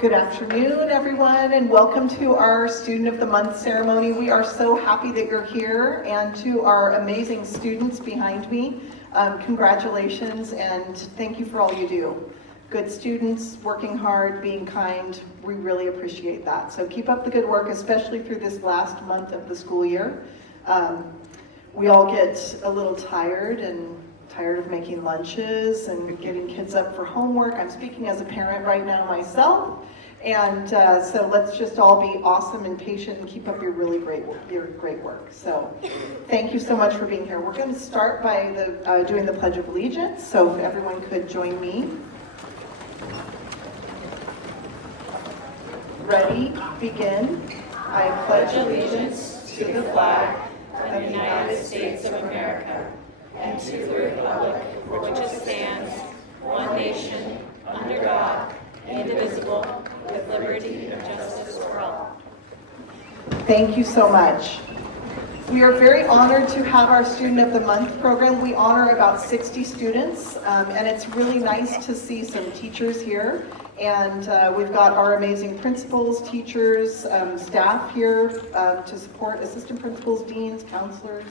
Good afternoon, everyone, and welcome to our Student of the Month ceremony. We are so happy that you're here, and to our amazing students behind me, congratulations and thank you for all you do. Good students, working hard, being kind, we really appreciate that. So keep up the good work, especially through this last month of the school year. We all get a little tired of making lunches and getting kids up for homework. I'm speaking as a parent right now myself. And so let's just all be awesome and patient and keep up your great work. So thank you so much for being here. We're going to start by doing the Pledge of Allegiance. So if everyone could join me. Ready, begin. I pledge allegiance to the flag of the United States of America and to the republic for which it stands, one nation, under God, indivisible, with liberty and justice for all. Thank you so much. We are very honored to have our Student of the Month program. We honor about 60 students, and it's really nice to see some teachers here. And we've got our amazing principals, teachers, staff here to support, assistant principals, deans, counselors.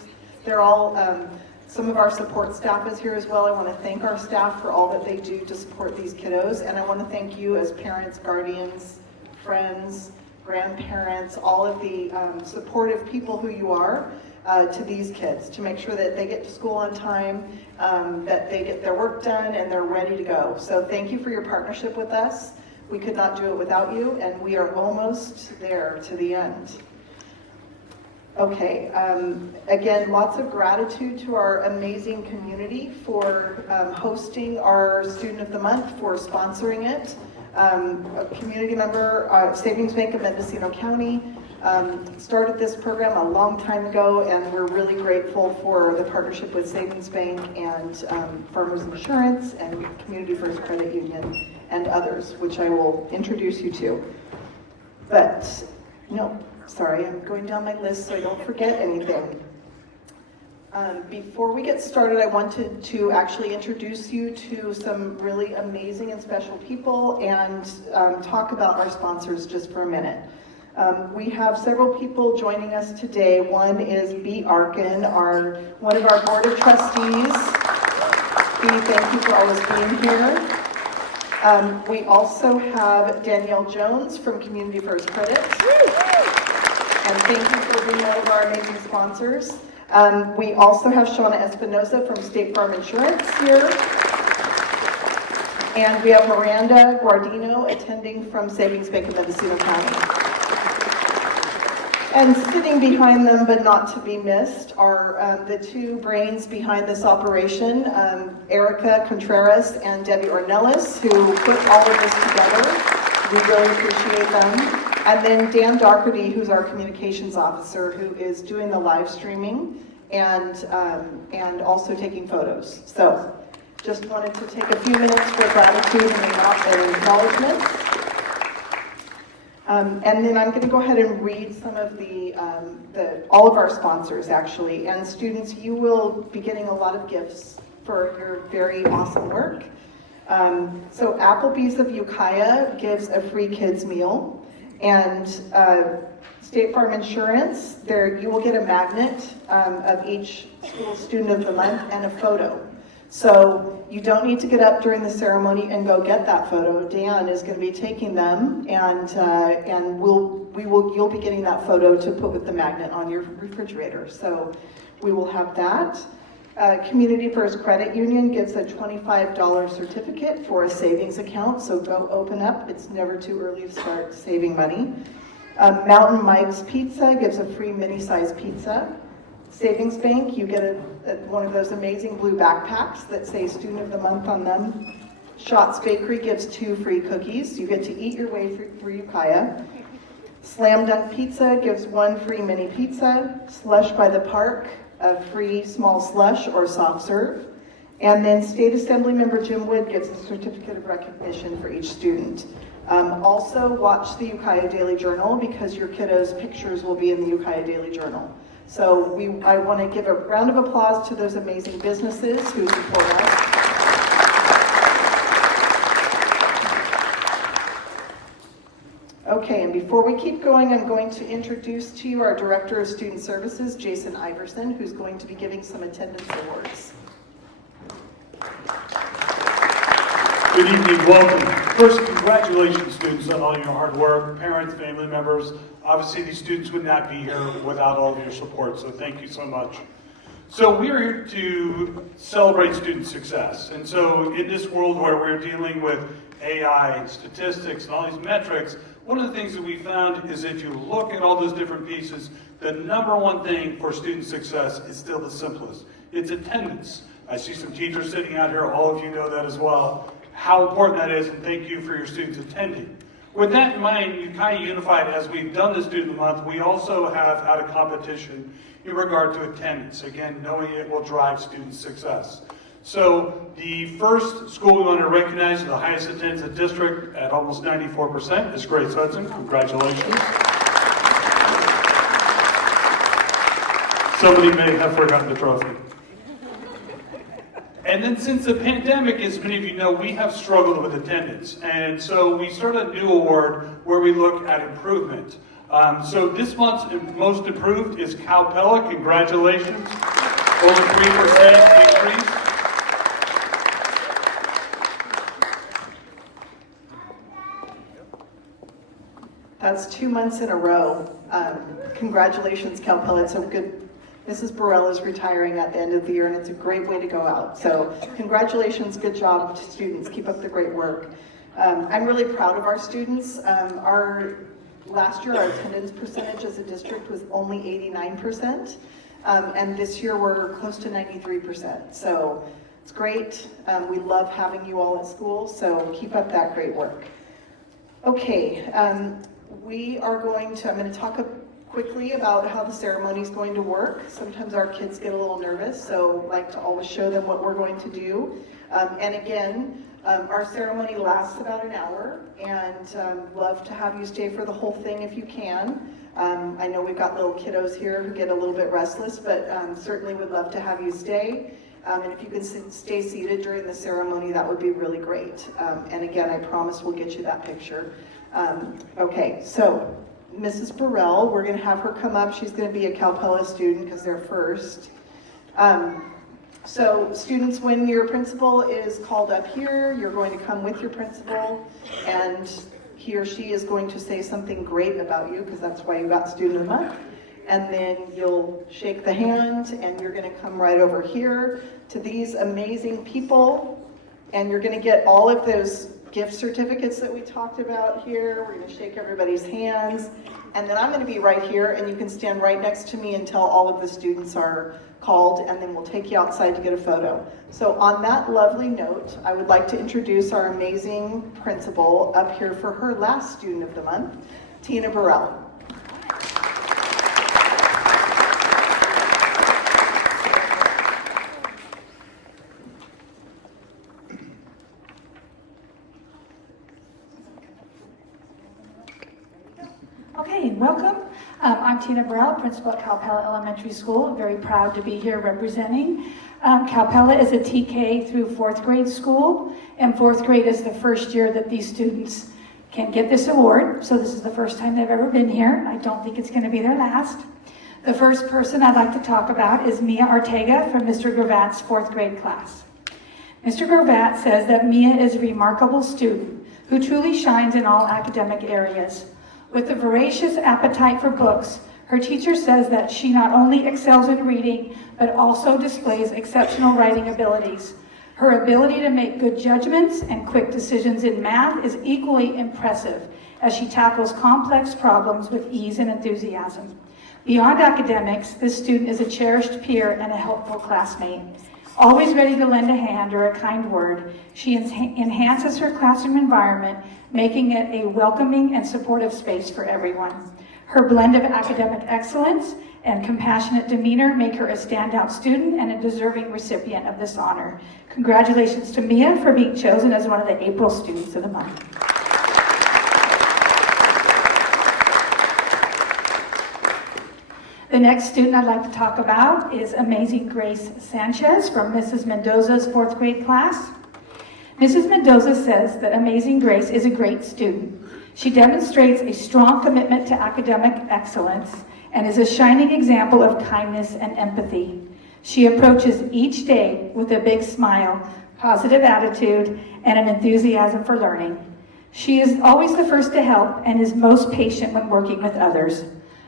They're all some of our support staff is here as well. I want to thank our staff for all that they do to support these kiddos. And I want to thank you as parents, guardians, friends, grandparents, all of the supportive people who you are to these kids to make sure that they get to school on time, that they get their work done and they're ready to go. So thank you for your partnership with us. We could not do it without you, and we are almost there to the end. Okay, again, lots of gratitude to our amazing community for hosting our Student of the Month, for sponsoring it. A community member, Savings Bank of Mendocino County, started this program a long time ago, and we're really grateful for the partnership with Savings Bank and Farmers Insurance and Community First Credit Union and others, which I will introduce you to. But, no. Sorry, I'm going down my list so I don't forget anything. Before we get started, I wanted to actually introduce you to some really amazing and special people and talk about our sponsors just for a minute. We have several people joining us today. One is B. Arkin, one of our Board of Trustees. B, thank you for always being here. We also have Danielle Jones from Community First Credit. And thank you for being one of our amazing sponsors. We also have Shauna Espinosa from State Farm Insurance here. And we have Miranda Guardino attending from Savings Bank of Mendocino County. And sitting behind them, but not to be missed, are the two brains behind this operation, Erica Contreras and Debbie Ornelas, who put all of this together. We really appreciate them. And then Dan Doherty, who's our communications officer, who is doing the live streaming and also taking photos. So just wanted to take a few minutes for gratitude and acknowledgement. And then I'm going to go ahead and read some of all of our sponsors, actually. And students, you will be getting a lot of gifts for your very awesome work. So Applebee's of Ukiah gives a free kids meal. And State Farm Insurance, you will get a magnet of each school student of the month and a photo. So you don't need to get up during the ceremony and go get that photo. Dan is going to be taking them, and you'll be getting that photo to put with the magnet on your refrigerator. So we will have that. Community First Credit Union gives a $25 certificate for a savings account, so go open up. It's never too early to start saving money. Mountain Mike's Pizza gives a free mini-size pizza. Savings Bank, you get one of those amazing blue backpacks that say Student of the Month on them. Shots Bakery gives 2 free cookies. You get to eat your way through Ukiah. Slam Dunk Pizza gives 1 free mini pizza. Slush by the Park, a free small slush or soft serve. And then State Assembly Member Jim Wood gives a certificate of recognition for each student. Also watch the Ukiah Daily Journal, because your kiddos' pictures will be in the Ukiah Daily Journal. So I want to give a round of applause to those amazing businesses who support us. before we keep going, I'm going to introduce to you our Director of Student Services, Jason Iverson, who's going to be giving some attendance awards. Good evening, welcome. First, congratulations, students, on all your hard work, parents, family members. Obviously, these students would not be here without all of your support, so thank you so much. So we are here to celebrate student success. And so in this world where we're dealing with AI and statistics and all these metrics, one of the things that we found is if you look at all those different pieces, the number one thing for student success is still the simplest. It's attendance. I see some teachers sitting out here, all of you know that as well, how important that is, and thank you for your students attending. With that in mind, Ukiah Unified, as we've done the Student Month, we also have had a competition in regard to attendance. Again, knowing it will drive student success. So the first school we want to recognize with the highest attendance in the district at almost 94% is Grace Hudson. Congratulations. Somebody may have forgotten the trophy. And then since the pandemic, as many of you know, we have struggled with attendance. And so we started a new award where we look at improvement. So this month's most improved is Cal Pella. Congratulations. Over 3% increase. That's 2 months in a row. Congratulations, Cal Pella. It's so good. Mrs. Burrell is retiring at the end of the year, and it's a great way to go out. So congratulations, good job to students. Keep up the great work. I'm really proud of our students. Last year, our attendance percentage as a district was only 89%, and this year we're close to 93%. So it's great. We love having you all at school, so keep up that great work. Okay, I'm going to talk quickly about how the ceremony is going to work. Sometimes our kids get a little nervous, so I like to always show them what we're going to do. And again, our ceremony lasts about an hour, and love to have you stay for the whole thing if you can. I know we've got little kiddos here who get a little bit restless, but certainly would love to have you stay. And if you can stay seated during the ceremony, that would be really great. And again, I promise we'll get you that picture. Okay, so Mrs. Burrell, we're going to have her come up. She's going to be a Cal Pella student because they're first. So students, when your principal is called up here, you're going to come with your principal, and he or she is going to say something great about you, because that's why you got Student of the Month. And then you'll shake the hand, and you're going to come right over here to these amazing people, and you're going to get all of those gift certificates that we talked about here. We're going to shake everybody's hands, and then I'm going to be right here, and you can stand right next to me until all of the students are called, and then we'll take you outside to get a photo. So on that lovely note, I would like to introduce our amazing principal up here for her last Student of the Month, Tina Burrell. Okay, welcome. I'm Tina Burrell, principal at Cal Pella Elementary School. I'm very proud to be here representing. Cal Pella is a TK through 4th grade school, and 4th grade is the first year that these students can get this award. So this is the first time they've ever been here. I don't think it's going to be their last. The first person I'd like to talk about is Mia Ortega from Mr. Gravat's 4th grade class. Mr. Gravat says that Mia is a remarkable student who truly shines in all academic areas. With a voracious appetite for books, her teacher says that she not only excels in reading, but also displays exceptional writing abilities. Her ability to make good judgments and quick decisions in math is equally impressive as she tackles complex problems with ease and enthusiasm. Beyond academics, this student is a cherished peer and a helpful classmate. Always ready to lend a hand or a kind word, she enhances her classroom environment, making it a welcoming and supportive space for everyone. Her blend of academic excellence and compassionate demeanor make her a standout student and a deserving recipient of this honor. Congratulations to Mia for being chosen as one of the April Students of the Month. The next student I'd like to talk about is Amazing Grace Sanchez from Mrs. Mendoza's 4th grade class. Mrs. Mendoza says that Amazing Grace is a great student. She demonstrates a strong commitment to academic excellence and is a shining example of kindness and empathy. She approaches each day with a big smile, positive attitude, and an enthusiasm for learning. She is always the first to help and is most patient when working with others.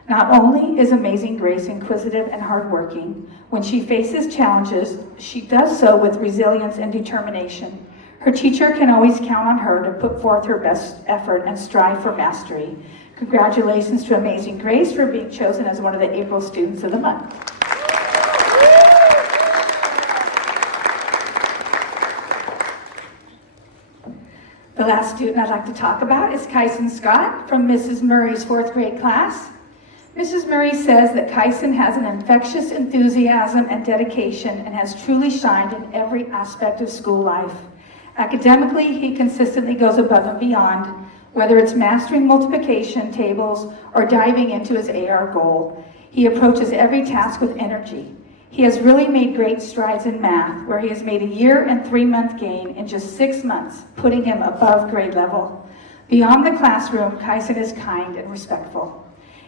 Not only is Amazing Grace inquisitive and hardworking, when she faces challenges, she does so with resilience and determination. Her teacher can always count on her to put forth her best effort and strive for mastery. Congratulations to Amazing Grace for being chosen as one of the April Students of the Month. The last student I'd like to talk about is Kaison Scott from Mrs. Murray's 4th grade class. Mrs. Murray says that Kaison has an infectious enthusiasm and dedication and has truly shined in every aspect of school life. Academically, he consistently goes above and beyond, whether it's mastering multiplication tables or diving into his AR goal. He approaches every task with energy. He has really made great strides in math, where he has made a 1 and 3-month gain in just 6 months, putting him above grade level. Beyond the classroom, Kaison is kind and respectful.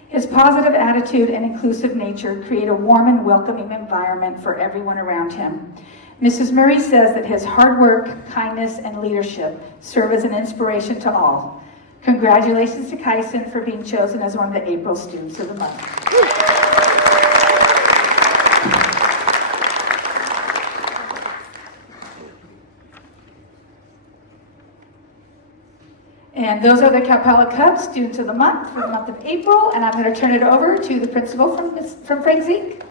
His positive attitude and inclusive nature create a warm and welcoming environment for everyone around him. Mrs. Murray says that his hard work, kindness, and leadership serve as an inspiration to all. Congratulations to Kaison for being chosen as one of the April Students of the Month. And those are the Capella Cubs Students of the Month for the month of April, and I'm going to turn it over to the principal from Frank Zeke.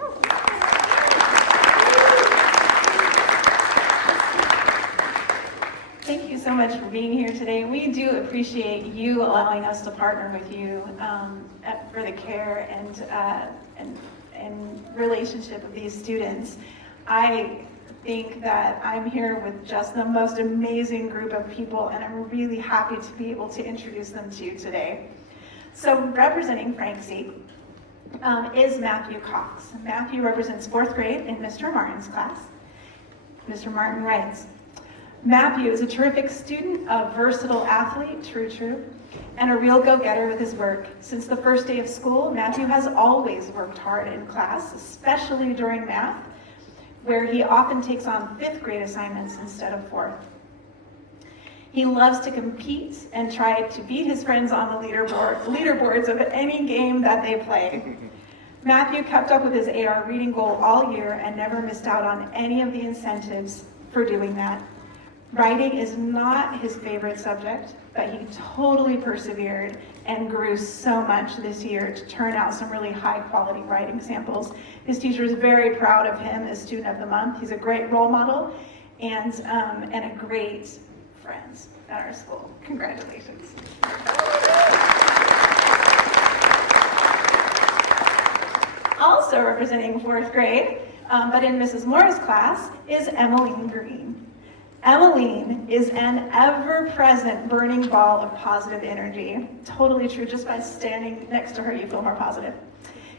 Thank you so much for being here today. We do appreciate you allowing us to partner with you for the care and relationship of these students. I think that I'm here with just the most amazing group of people, and I'm really happy to be able to introduce them to you today. So representing Frank Zeke is Matthew Cox. Matthew represents 4th grade in Mr. Martin's class. Mr. Martin writes, Matthew is a terrific student, a versatile athlete, true, and a real go-getter with his work. Since the first day of school, Matthew has always worked hard in class, especially during math, where he often takes on 5th grade assignments instead of 4th. He loves to compete and try to beat his friends on the leaderboards of any game that they play. Matthew kept up with his AR reading goal all year and never missed out on any of the incentives for doing that. Writing is not his favorite subject, but he totally persevered and grew so much this year to turn out some really high quality writing samples. His teacher is very proud of him as Student of the Month. He's a great role model and a great friend at our school. Congratulations. Also representing 4th grade, but in Mrs. Moore's class, is Emelia Green. Emeline is an ever-present burning ball of positive energy. Totally true, just by standing next to her, you feel more positive.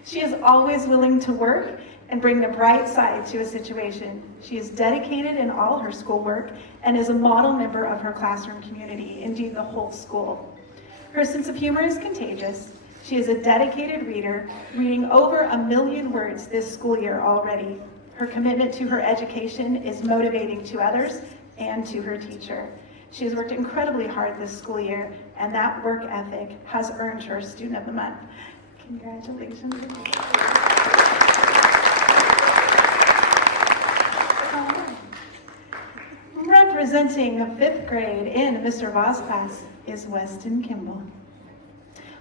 She is always willing to work and bring the bright side to a situation. She is dedicated in all her schoolwork and is a model member of her classroom community, indeed the whole school. Her sense of humor is contagious. She is a dedicated reader, reading over 1 million words this school year already. Her commitment to her education is motivating to others and to her teacher. She has worked incredibly hard this school year, and that work ethic has earned her Student of the Month. Congratulations. Representing the 5th grade in Mr. Voss' class is Weston Kimble.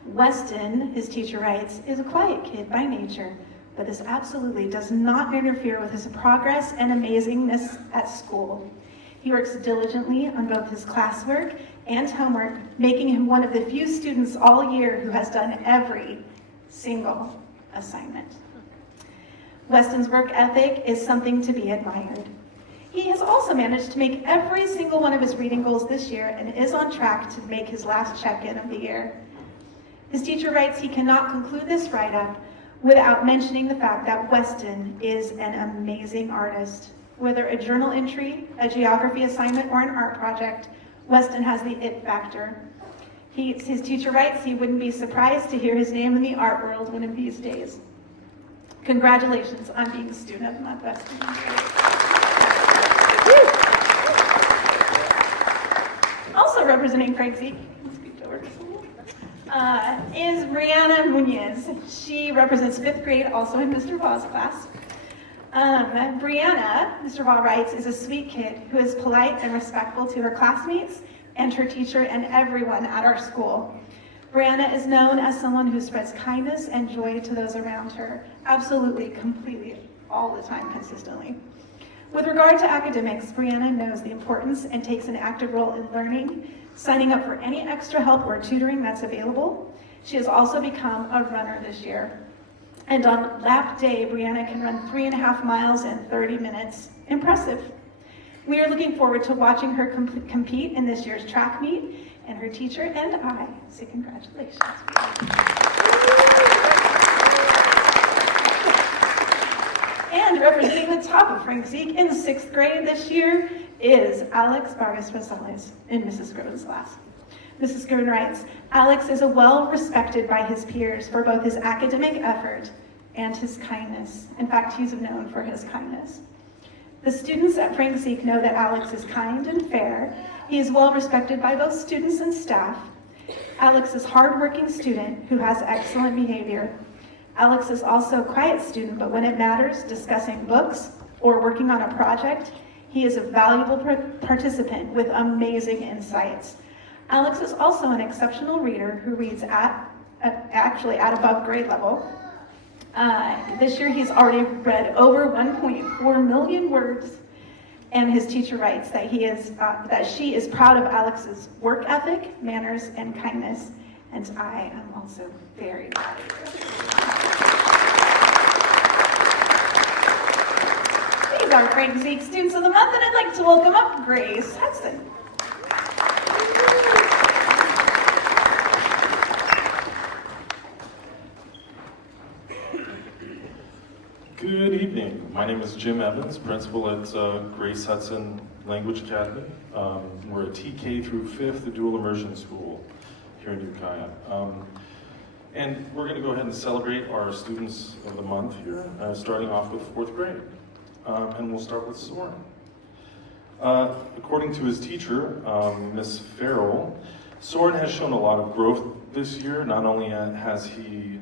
Weston, his teacher writes, is a quiet kid by nature, but this absolutely does not interfere with his progress and amazingness at school. He works diligently on both his classwork and homework, making him one of the few students all year who has done every single assignment. Weston's work ethic is something to be admired. He has also managed to make every single one of his reading goals this year and is on track to make his last check-in of the year. His teacher writes he cannot conclude this write-up without mentioning the fact that Weston is an amazing artist. Whether a journal entry, a geography assignment, or an art project, Weston has the it factor. His teacher writes he wouldn't be surprised to hear his name in the art world one of these days. Congratulations on being a student of the month, Weston. Also representing Frank Zeke, is Brianna Mun. She represents 5th grade, also in Mr. Vaugh's class. Brianna, Mr. Vaughn writes, is a sweet kid who is polite and respectful to her classmates and her teacher and everyone at our school. Brianna is known as someone who spreads kindness and joy to those around her, absolutely, completely, all the time, consistently. With regard to academics, Brianna knows the importance and takes an active role in learning, signing up for any extra help or tutoring that's available. She has also become a runner this year. And on lap day, Brianna can run 3.5 miles in 30 minutes. Impressive. We are looking forward to watching her compete in this year's track meet, and her teacher and I say congratulations. And representing the top of Frank Zeke in 6th grade this year is Alex Vargas Rosales in Mrs. Groven's class. Mrs. Groven writes, Alex is well respected by his peers for both his academic effort and his kindness. In fact, he's known for his kindness. The students at Frank Zeke know that Alex is kind and fair. He is well respected by both students and staff. Alex is a hardworking student who has excellent behavior. Alex is also a quiet student, but when it matters, discussing books or working on a project, he is a valuable participant with amazing insights. Alex is also an exceptional reader who reads actually at above grade level. This year he's already read over 1.4 million words, and his teacher writes that she is proud of Alex's work ethic, manners, and kindness, and I am also very proud of her. These are Frank Zeke Students of the Month, and I'd like to welcome up Grace Hudson. Good evening. My name is Jim Evans, principal at Grace Hudson Language Academy. We're a TK through 5th, a dual immersion school here in Ukiah. And we're going to go ahead and celebrate our Students of the Month here, starting off with 4th grade. And we'll start with Soren. According to his teacher, Miss Farrell, Soren has shown a lot of growth this year. Not only has he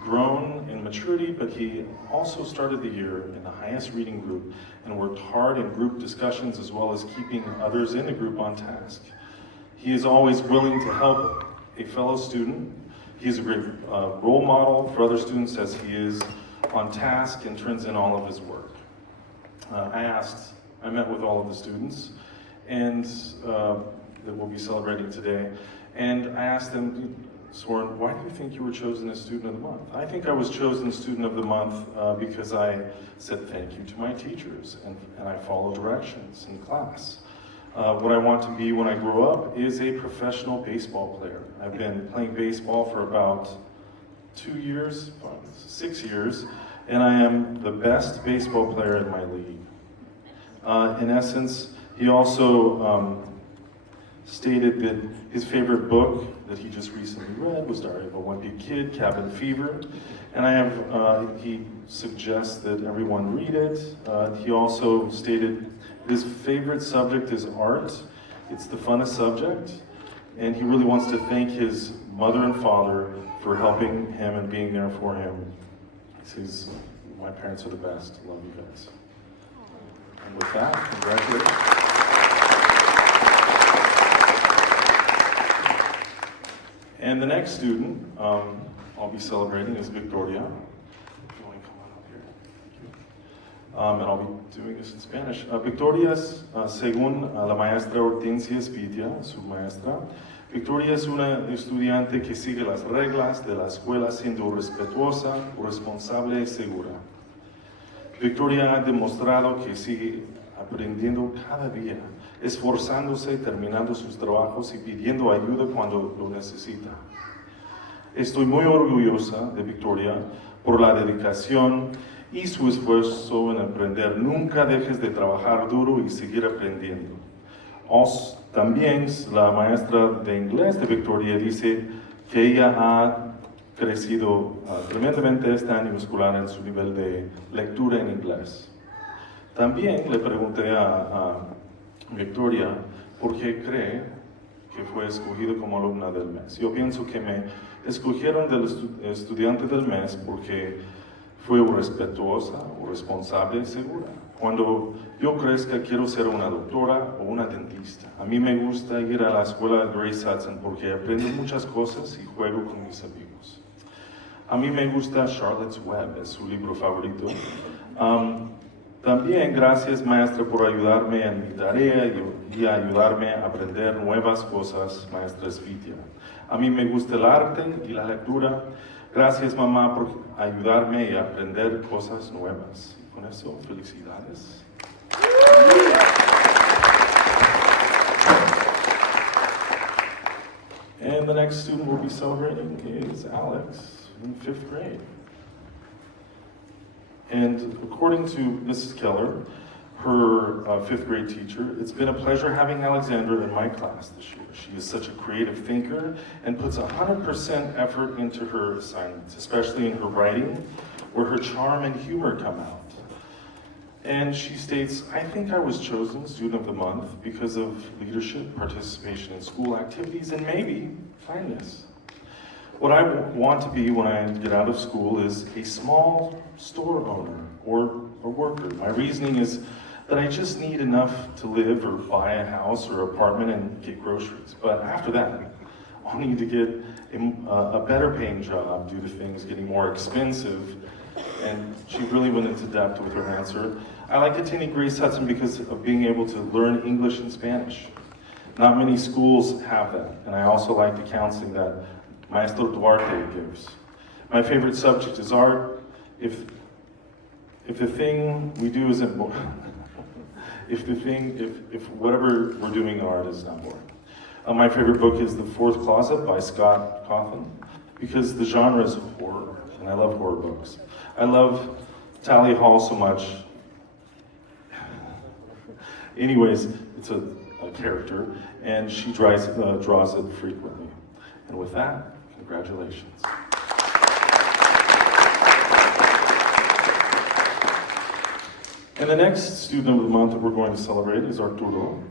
grown in maturity, but he also started the year in the highest reading group and worked hard in group discussions as well as keeping others in the group on task. He is always willing to help a fellow student. He is a great role model for other students as he is on task and turns in all of his work. I met with all of the students and that we'll be celebrating today, and I asked them, Soren, why do you think you were chosen as Student of the Month? I think I was chosen Student of the Month because I said thank you to my teachers and I follow directions in class. What I want to be when I grow up is a professional baseball player. I've been playing baseball for about 6 years, and I am the best baseball player in my league. In essence, he also stated that his favorite book that he just recently read was Diary of a Wimpy Kid, Cabin Fever, and he suggests that everyone read it. He also stated his favorite subject is art. It's the funnest subject, and he really wants to thank his mother and father for helping him and being there for him. He says, my parents are the best. Love you guys. And with that, congratulations. And the next student I'll be celebrating is Victoria. If you want to come on up here. Thank you. And I'll be doing this in Spanish. Victoria, según la maestra Hortensia Espitia, su maestra, Victoria es una estudiante que sigue las reglas de la escuela siendo respetuosa, responsable y segura. Victoria ha demostrado que sigue aprendiendo cada día, esforzándose, terminando sus trabajos y pidiendo ayuda cuando lo necesita. Estoy muy orgullosa de Victoria por la dedicación y su esfuerzo en aprender. Nunca dejes de trabajar duro y seguir aprendiendo. También la maestra de inglés de Victoria dice que ella ha crecido tremendamente este año escolar en su nivel de lectura en inglés. También le pregunté a Victoria por qué cree que fue escogida como alumna del mes. Yo pienso que me escogieron del estudiante del mes porque fue respetuosa, responsable y segura. Cuando yo crezca quiero ser una doctora o una dentista. A mí me gusta ir a la escuela de Grace Hudson porque aprendo muchas cosas y juego con mis amigos. A mí me gusta Charlotte's Web, es su libro favorito. También gracias maestra por ayudarme en mi tarea y ayudarme a aprender nuevas cosas, maestra Svitia. A mí me gusta el arte y la lectura. Gracias mamá por ayudarme a aprender cosas nuevas. Y con eso, felicidades. And the next student we'll be celebrating is Alex in 5th grade. And according to Mrs. Keller, her 5th grade teacher, it's been a pleasure having Alexandra in my class this year. She is such a creative thinker and puts 100% effort into her assignments, especially in her writing, where her charm and humor come out. And she states, I think I was chosen Student of the Month because of leadership, participation in school activities, and maybe kindness. What I want to be when I get out of school is a small store owner or a worker. My reasoning is that I just need enough to live or buy a house or apartment and get groceries. But after that, I'll need to get a better paying job due to things getting more expensive. And she really went into depth with her answer. I like attending Grace Hudson because of being able to learn English and Spanish. Not many schools have that. And I also like the counseling that Maestro Duarte gives. My favorite subject is art. If the thing we do isn't boring, if whatever we're doing in art is not boring. My favorite book is The Fourth Closet by Scott Cawthon because the genre is horror, and I love horror books. I love Talia Hall so much. Anyways, it's a character, and she draws it frequently. And with that, congratulations. And the next student of the month that we're going to celebrate is Arturo.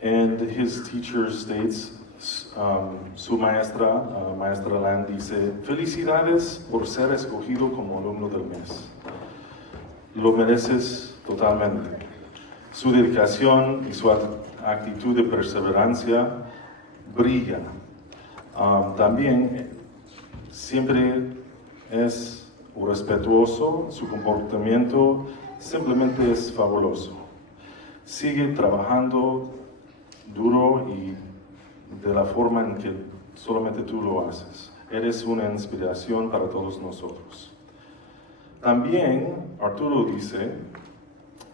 And his teacher states, su maestra, Maestra Lan, dice, felicidades por ser escogido como alumno del mes. Lo mereces totalmente. Su dedicación y su actitud de perseverancia brilla. También siempre es respetuoso, su comportamiento simplemente es fabuloso. Sigue trabajando duro y de la forma en que solamente tú lo haces. Eres una inspiración para todos nosotros. También Arturo dice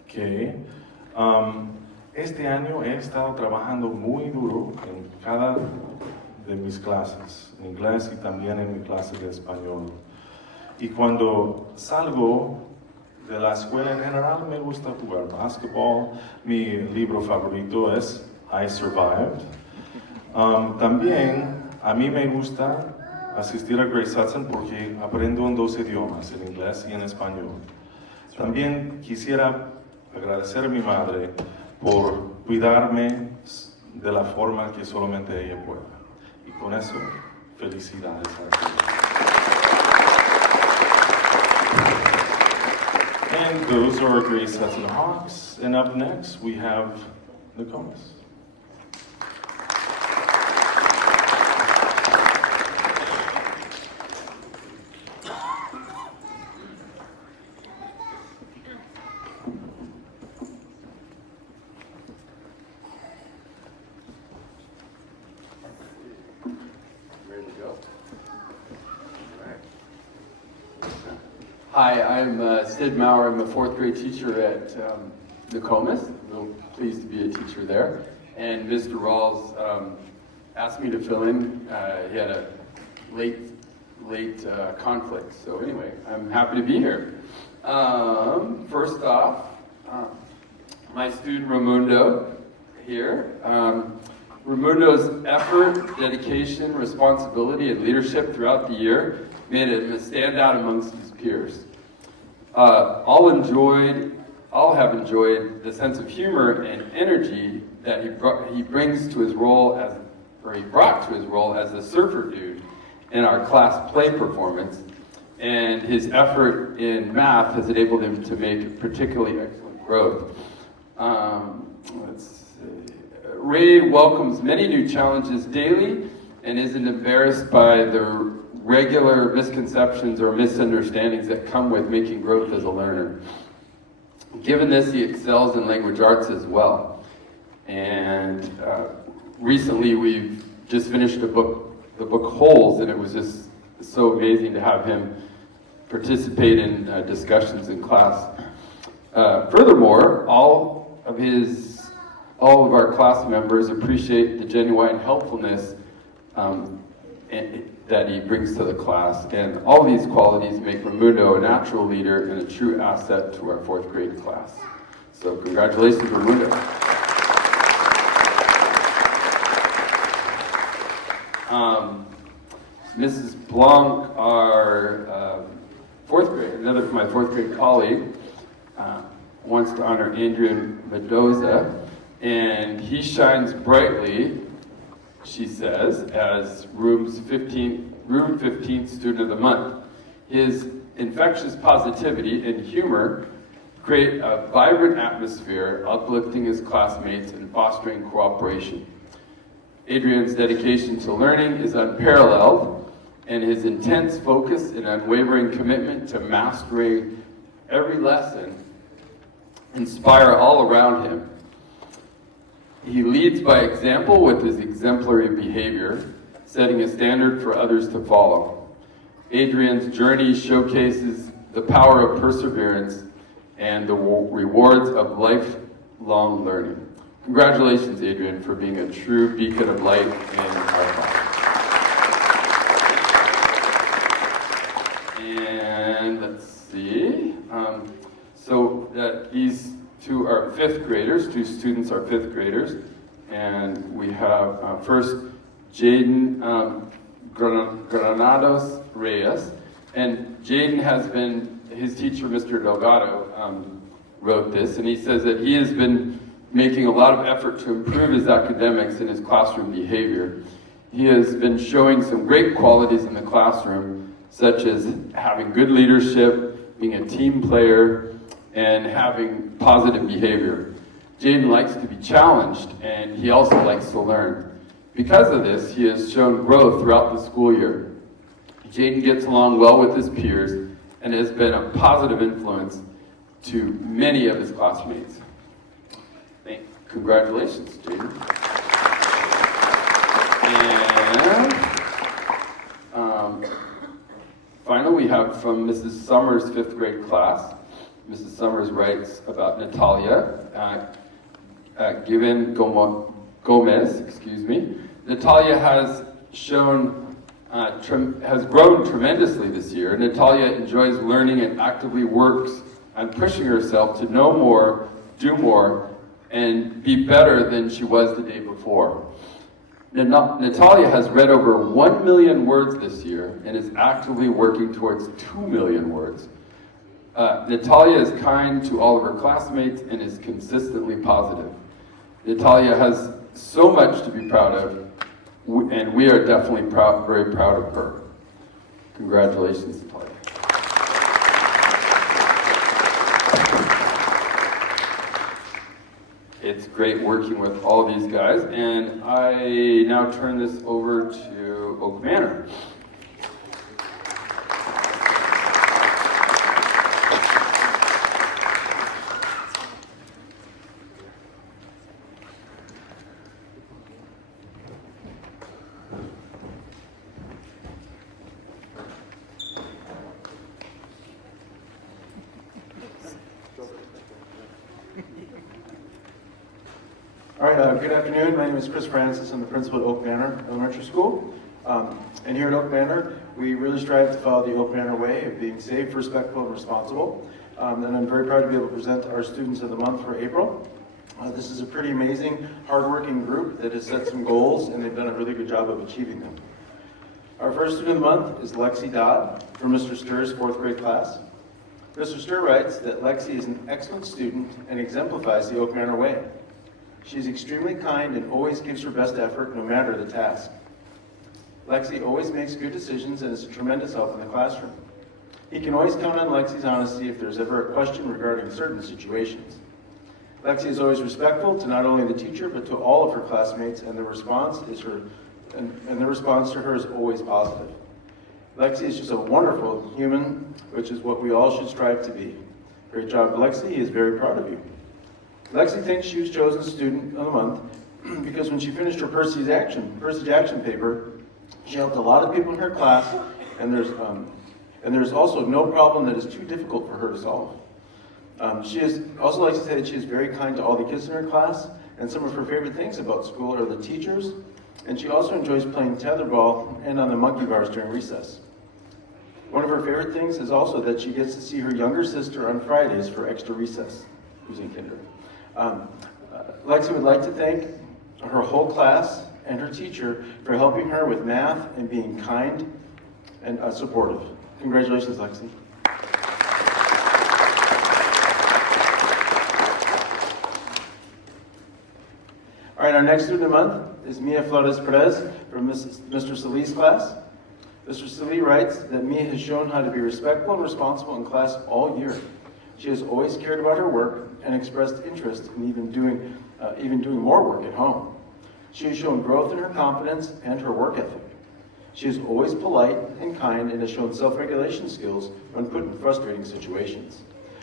que este año he estado trabajando muy duro en cada de mis clases, en inglés y también en mi clase de español. Y cuando salgo de la escuela en general me gusta jugar básquetbol. Mi libro favorito es I Survived. También a mí me gusta asistir a Grace Hudson porque aprendo en 2 idiomas, en inglés y en español. También quisiera agradecer a mi madre por cuidarme de la forma que solamente ella pueda. Y con eso, felicidades a todos. And those are our Grace Hudson Hawks. And up next, we have the Comas. Hi, I'm Sid Maurer. I'm a 4th grade teacher at Nokomis. Real pleased to be a teacher there. And Mr. Rawls asked me to fill in. He had a late conflict. So anyway, I'm happy to be here. First off, my student Raimundo here. Ramundo's effort, dedication, responsibility, and leadership throughout the year made him a standout amongst his peers. All have enjoyed the sense of humor and energy that he brings to his role he brought to his role as the surfer dude in our class play performance, and his effort in math has enabled him to make particularly excellent growth. Ray welcomes many new challenges daily and isn't embarrassed by the regular misconceptions or misunderstandings that come with making growth as a learner. Given this, he excels in language arts as well. And recently we've just finished the book Holes, and it was just so amazing to have him participate in discussions in class. Furthermore, all of our class members appreciate the genuine helpfulness that he brings to the class, and all these qualities make Ramundo a natural leader and a true asset to our 4th grade class. So congratulations, Ramundo. Mrs. Blanc, our 4th grade, my 4th grade colleague, wants to honor Adrien Mendoza, and he shines brightly, she says, as Room 15 Student of the Month. His infectious positivity and humor create a vibrant atmosphere, uplifting his classmates and fostering cooperation. Adrien's dedication to learning is unparalleled, and his intense focus and unwavering commitment to mastering every lesson inspire all around him. He leads by example with his exemplary behavior, setting a standard for others to follow. Adrien's journey showcases the power of perseverance and the rewards of lifelong learning. Congratulations, Adrien, for being a true beacon of light in our class. And let's see. So these two are 5th graders. 2 students are 5th graders. And we have first Jaden Granados Reyes. And Jaden has been, his teacher, Mr. Delgado, wrote this, and he says that he has been making a lot of effort to improve his academics and his classroom behavior. He has been showing some great qualities in the classroom, such as having good leadership, being a team player, and having positive behavior. Jaden likes to be challenged, and he also likes to learn. Because of this, he has shown growth throughout the school year. Jaden gets along well with his peers and has been a positive influence to many of his classmates. Congratulations, Jaden. And finally, we have from Mrs. Summers' 5th grade class. Mrs. Summers writes about Natalia Gomez. Natalia has grown tremendously this year. Natalia enjoys learning and actively works on pushing herself to know more, do more, and be better than she was the day before. Natalia has read over 1 million words this year and is actively working towards 2 million words. Natalia is kind to all of her classmates and is consistently positive. Natalia has so much to be proud of, and we are definitely very proud of her. Congratulations, Natalia. It's great working with all these guys, and I now turn this over to Oak Manor. All right, good afternoon. My name is Chris Francis. I'm the principal at Oak Manor Elementary School. And here at Oak Manor, we really strive to follow the Oak Manor way of being safe, respectful, and responsible. And I'm very proud to be able to present our Students of the Month for April. This is a pretty amazing, hardworking group that has set some goals, and they've done a really good job of achieving them. Our first student of the month is Lexi Dodd from Mr. Stur's 4th grade class. Mr. Stur writes that Lexi is an excellent student and exemplifies the Oak Manor way. She's extremely kind and always gives her best effort no matter the task. Lexi always makes good decisions and is a tremendous help in the classroom. He can always count on Lexi's honesty if there's ever a question regarding certain situations. Lexi is always respectful to not only the teacher but to all of her classmates, and the response to her is always positive. Lexi is just a wonderful human, which is what we all should strive to be. Great job, Lexi. He is very proud of you. Lexi thinks she was chosen student of the month because when she finished her Percy's action paper, she helped a lot of people in her class, and there's also no problem that is too difficult for her to solve. She is also likes to say that she is very kind to all the kids in her class, and some of her favorite things about school are the teachers, and she also enjoys playing tetherball and on the monkey bars during recess. One of her favorite things is also that she gets to see her younger sister on Fridays for extra recess, who's in kinder. Lexi would like to thank her whole class and her teacher for helping her with math and being kind and supportive. Congratulations, Lexi. All right, our next student of the month is Mia Flores Perez from Mr. Salih's class. Mr. Salih writes that Mia has shown how to be respectful and responsible in class all year. She has always cared about her work and expressed interest in even doing more work at home. She has shown growth in her confidence and her work ethic. She is always polite and kind and has shown self-regulation skills when put in frustrating situations.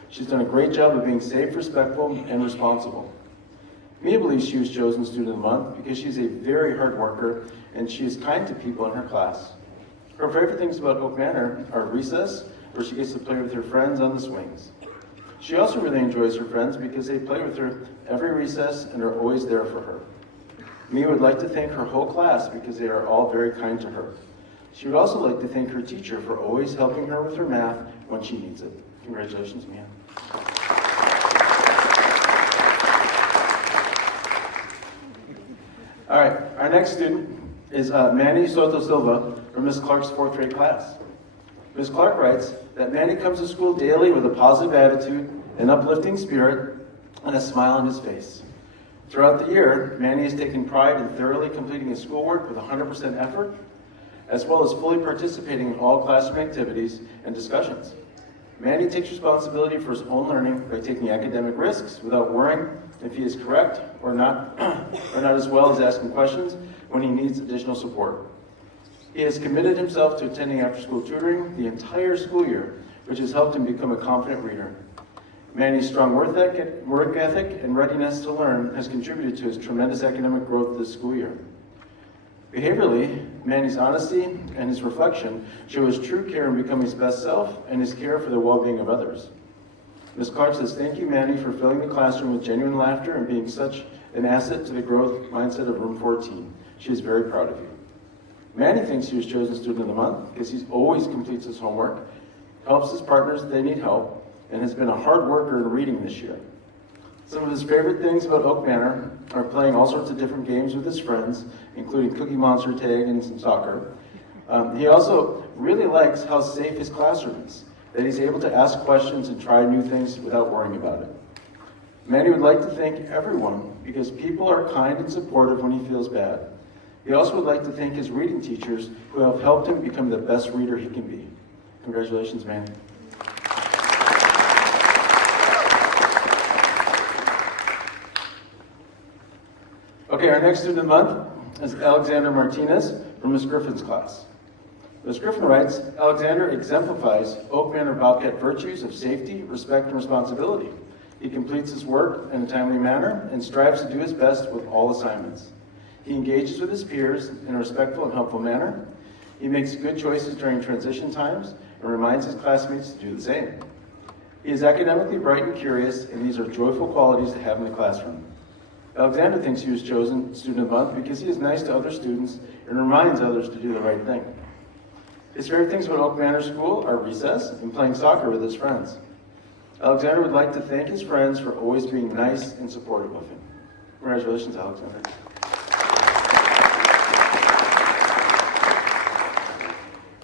She's done a great job of being safe, respectful, and responsible. Mia believes she was chosen student of the month because she's a very hard worker and she is kind to people in her class. Her favorite things about Oak Manor are recess, where she gets to play with her friends on the swings. She also really enjoys her friends because they play with her every recess and are always there for her. Mia would like to thank her whole class because they are all very kind to her. She would also like to thank her teacher for always helping her with her math when she needs it. Congratulations, Mia. All right, our next student is Manny Soto Silva from Ms. Clark's 4th grade class. Ms. Clark writes that Manny comes to school daily with a positive attitude, an uplifting spirit, and a smile on his face. Throughout the year, Manny has taken pride in thoroughly completing his schoolwork with 100% effort, as well as fully participating in all classroom activities and discussions. Manny takes responsibility for his own learning by taking academic risks without worrying if he is correct or not as well as asking questions when he needs additional support. He has committed himself to attending after-school tutoring the entire school year, which has helped him become a confident reader. Manny's strong work ethic and readiness to learn has contributed to his tremendous academic growth this school year. Behaviorally, Manny's honesty and his reflection show his true care in becoming his best self and his care for the well-being of others. Ms. Clark says, thank you, Manny, for filling the classroom with genuine laughter and being such an asset to the growth mindset of Room 14. She is very proud of you. Manny thinks he was chosen student of the month because he always completes his homework, helps his partners if they need help, and has been a hard worker in reading this year. Some of his favorite things about Oak Manor are playing all sorts of different games with his friends, including Cookie Monster tag and some soccer. He also really likes how safe his classroom is, that he's able to ask questions and try new things without worrying about it. Manny would like to thank everyone because people are kind and supportive when he feels bad. He also would like to thank his reading teachers who have helped him become the best reader he can be. Congratulations, Manny. Okay, our next student of the month is Alexander Martinez from Ms. Griffin's class. Ms. Griffin writes, Alexander exemplifies Oak Manor Bobcat virtues of safety, respect, and responsibility. He completes his work in a timely manner and strives to do his best with all assignments. He engages with his peers in a respectful and helpful manner. He makes good choices during transition times and reminds his classmates to do the same. He is academically bright and curious, and these are joyful qualities to have in the classroom. Alexander thinks he was chosen student of the month because he is nice to other students and reminds others to do the right thing. His favorite things about Oak Manor School are recess and playing soccer with his friends. Alexander would like to thank his friends for always being nice and supportive of him. Congratulations, Alexander.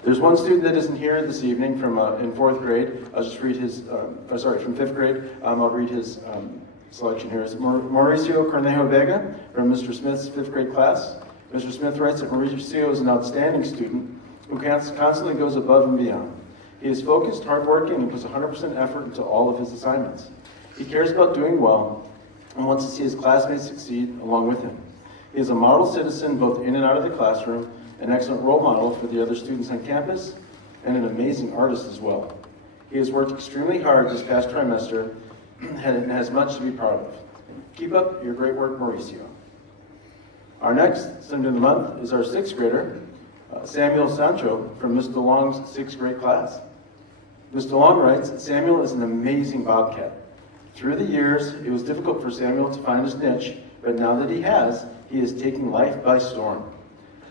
There's one student that isn't here this evening from in fourth grade. I'll just read his, from fifth grade. I'll read his selection here. It's Mauricio Cornejo Vega from Mr. Smith's fifth grade class. Mr. Smith writes that Mauricio is an outstanding student who constantly goes above and beyond. He is focused, hardworking, and puts 100% effort into all of his assignments. He cares about doing well and wants to see his classmates succeed along with him. He is a model citizen both in and out of the classroom, an excellent role model for the other students on campus, and an amazing artist as well. He has worked extremely hard this past trimester and has much to be proud of. Keep up your great work, Mauricio. Our next student of the month is our sixth grader, Samuel Sancho from Ms. DeLong's sixth grade class. Ms. DeLong writes, Samuel is an amazing bobcat. Through the years, it was difficult for Samuel to find his niche, but now that he is taking life by storm.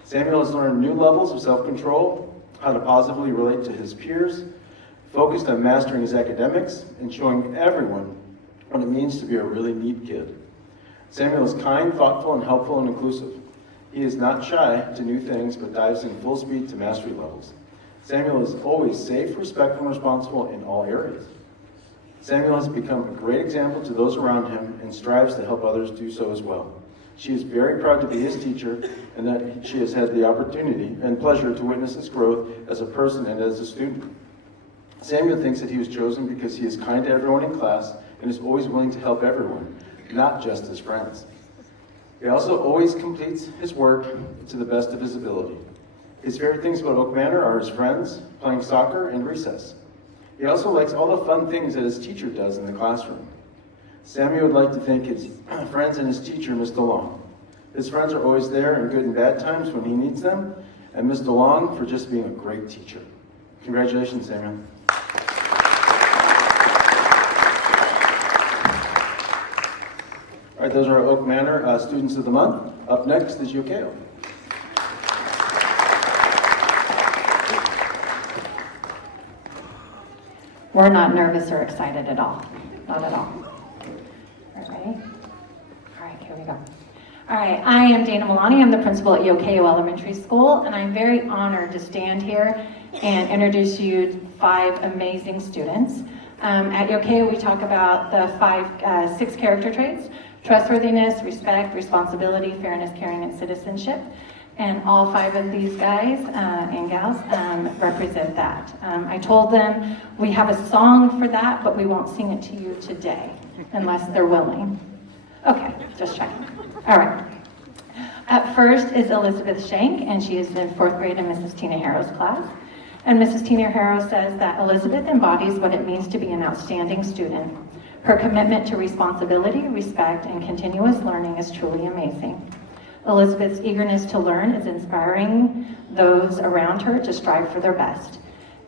Samuel has learned new levels of self-control, how to positively relate to his peers, focused on mastering his academics, and showing everyone what it means to be a really neat kid. Samuel is kind, thoughtful, and helpful and inclusive. He is not shy to new things, but dives in full speed to mastery levels. Samuel is always safe, respectful, and responsible in all areas. Samuel has become a great example to those around him and strives to help others do so as well. She is very proud to be his teacher and that she has had the opportunity and pleasure to witness his growth as a person and as a student. Samuel thinks that he was chosen because he is kind to everyone in class and is always willing to help everyone, not just his friends. He also always completes his work to the best of his ability. His favorite things about Oak Manor are his friends, playing soccer, and recess. He also likes all the fun things that his teacher does in the classroom. Samuel would like to thank his friends and his teacher, Ms. DeLong. His friends are always there in good and bad times when he needs them, and Ms. DeLong for just being a great teacher. Congratulations, Samuel. All right, those are our Oak Manor Students of the Month. Up next is Ukiah. We're not nervous or excited at all. Not at all. All right, ready? All right, here we go. All right, I am Dana Milani. I'm the principal at Ukiah Elementary School, and I'm very honored to stand here and introduce you 5 amazing students. At Ukiah, we talk about the 6 character traits: trustworthiness, respect, responsibility, fairness, caring, and citizenship. And all 5 of these guys and gals represent that. I told them we have a song for that, but we won't sing it to you today unless they're willing. Okay, just checking. All right. Up first is Elizabeth Shank, and she is in 4th grade in Mrs. Tina Harrow's class. And Mrs. Tina Harrow says that Elizabeth embodies what it means to be an outstanding student. Her commitment to responsibility, respect, and continuous learning is truly amazing. Elizabeth's eagerness to learn is inspiring those around her to strive for their best.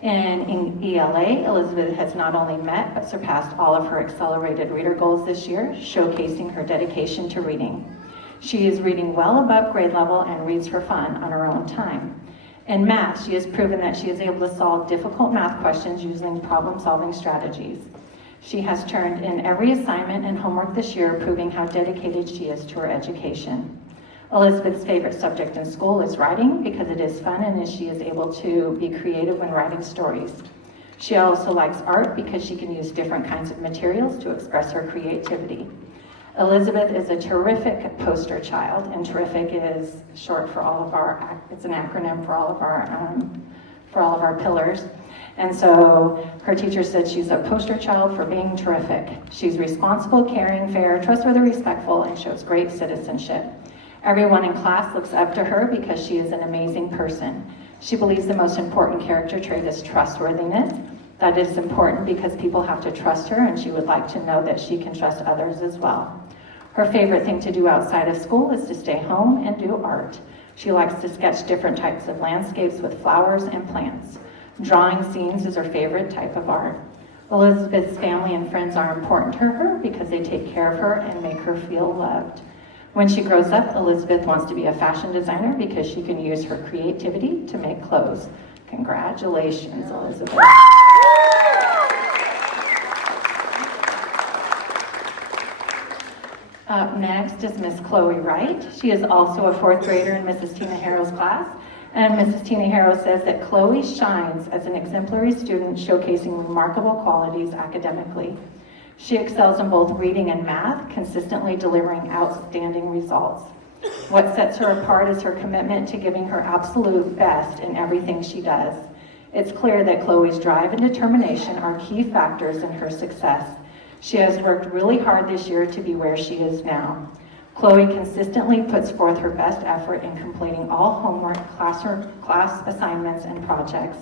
And in ELA, Elizabeth has not only met but surpassed all of her accelerated reader goals this year, showcasing her dedication to reading. She is reading well above grade level and reads for fun on her own time. In math, she has proven that she is able to solve difficult math questions using problem-solving strategies. She has turned in every assignment and homework this year, proving how dedicated she is to her education. Elizabeth's favorite subject in school is writing because it is fun and she is able to be creative when writing stories. She also likes art because she can use different kinds of materials to express her creativity. Elizabeth is a terrific poster child, and terrific is short for all of our, it's an acronym for all of our pillars. And so her teacher said she's a poster child for being terrific. She's responsible, caring, fair, trustworthy, respectful, and shows great citizenship. Everyone in class looks up to her because she is an amazing person. She believes the most important character trait is trustworthiness. That is important because people have to trust her, and she would like to know that she can trust others as well. Her favorite thing to do outside of school is to stay home and do art. She likes to sketch different types of landscapes with flowers and plants. Drawing scenes is her favorite type of art. Elizabeth's family and friends are important to her because they take care of her and make her feel loved. When she grows up, Elizabeth wants to be a fashion designer because she can use her creativity to make clothes. Congratulations, Elizabeth. Up next is Miss Chloe Wright. She is also a fourth grader in Mrs. Tina Harrow's class. And Mrs. Tina Harrow says that Chloe shines as an exemplary student showcasing remarkable qualities academically. She excels in both reading and math, consistently delivering outstanding results. What sets her apart is her commitment to giving her absolute best in everything she does. It's clear that Chloe's drive and determination are key factors in her success. She has worked really hard this year to be where she is now. Chloe consistently puts forth her best effort in completing all homework, class assignments, and projects.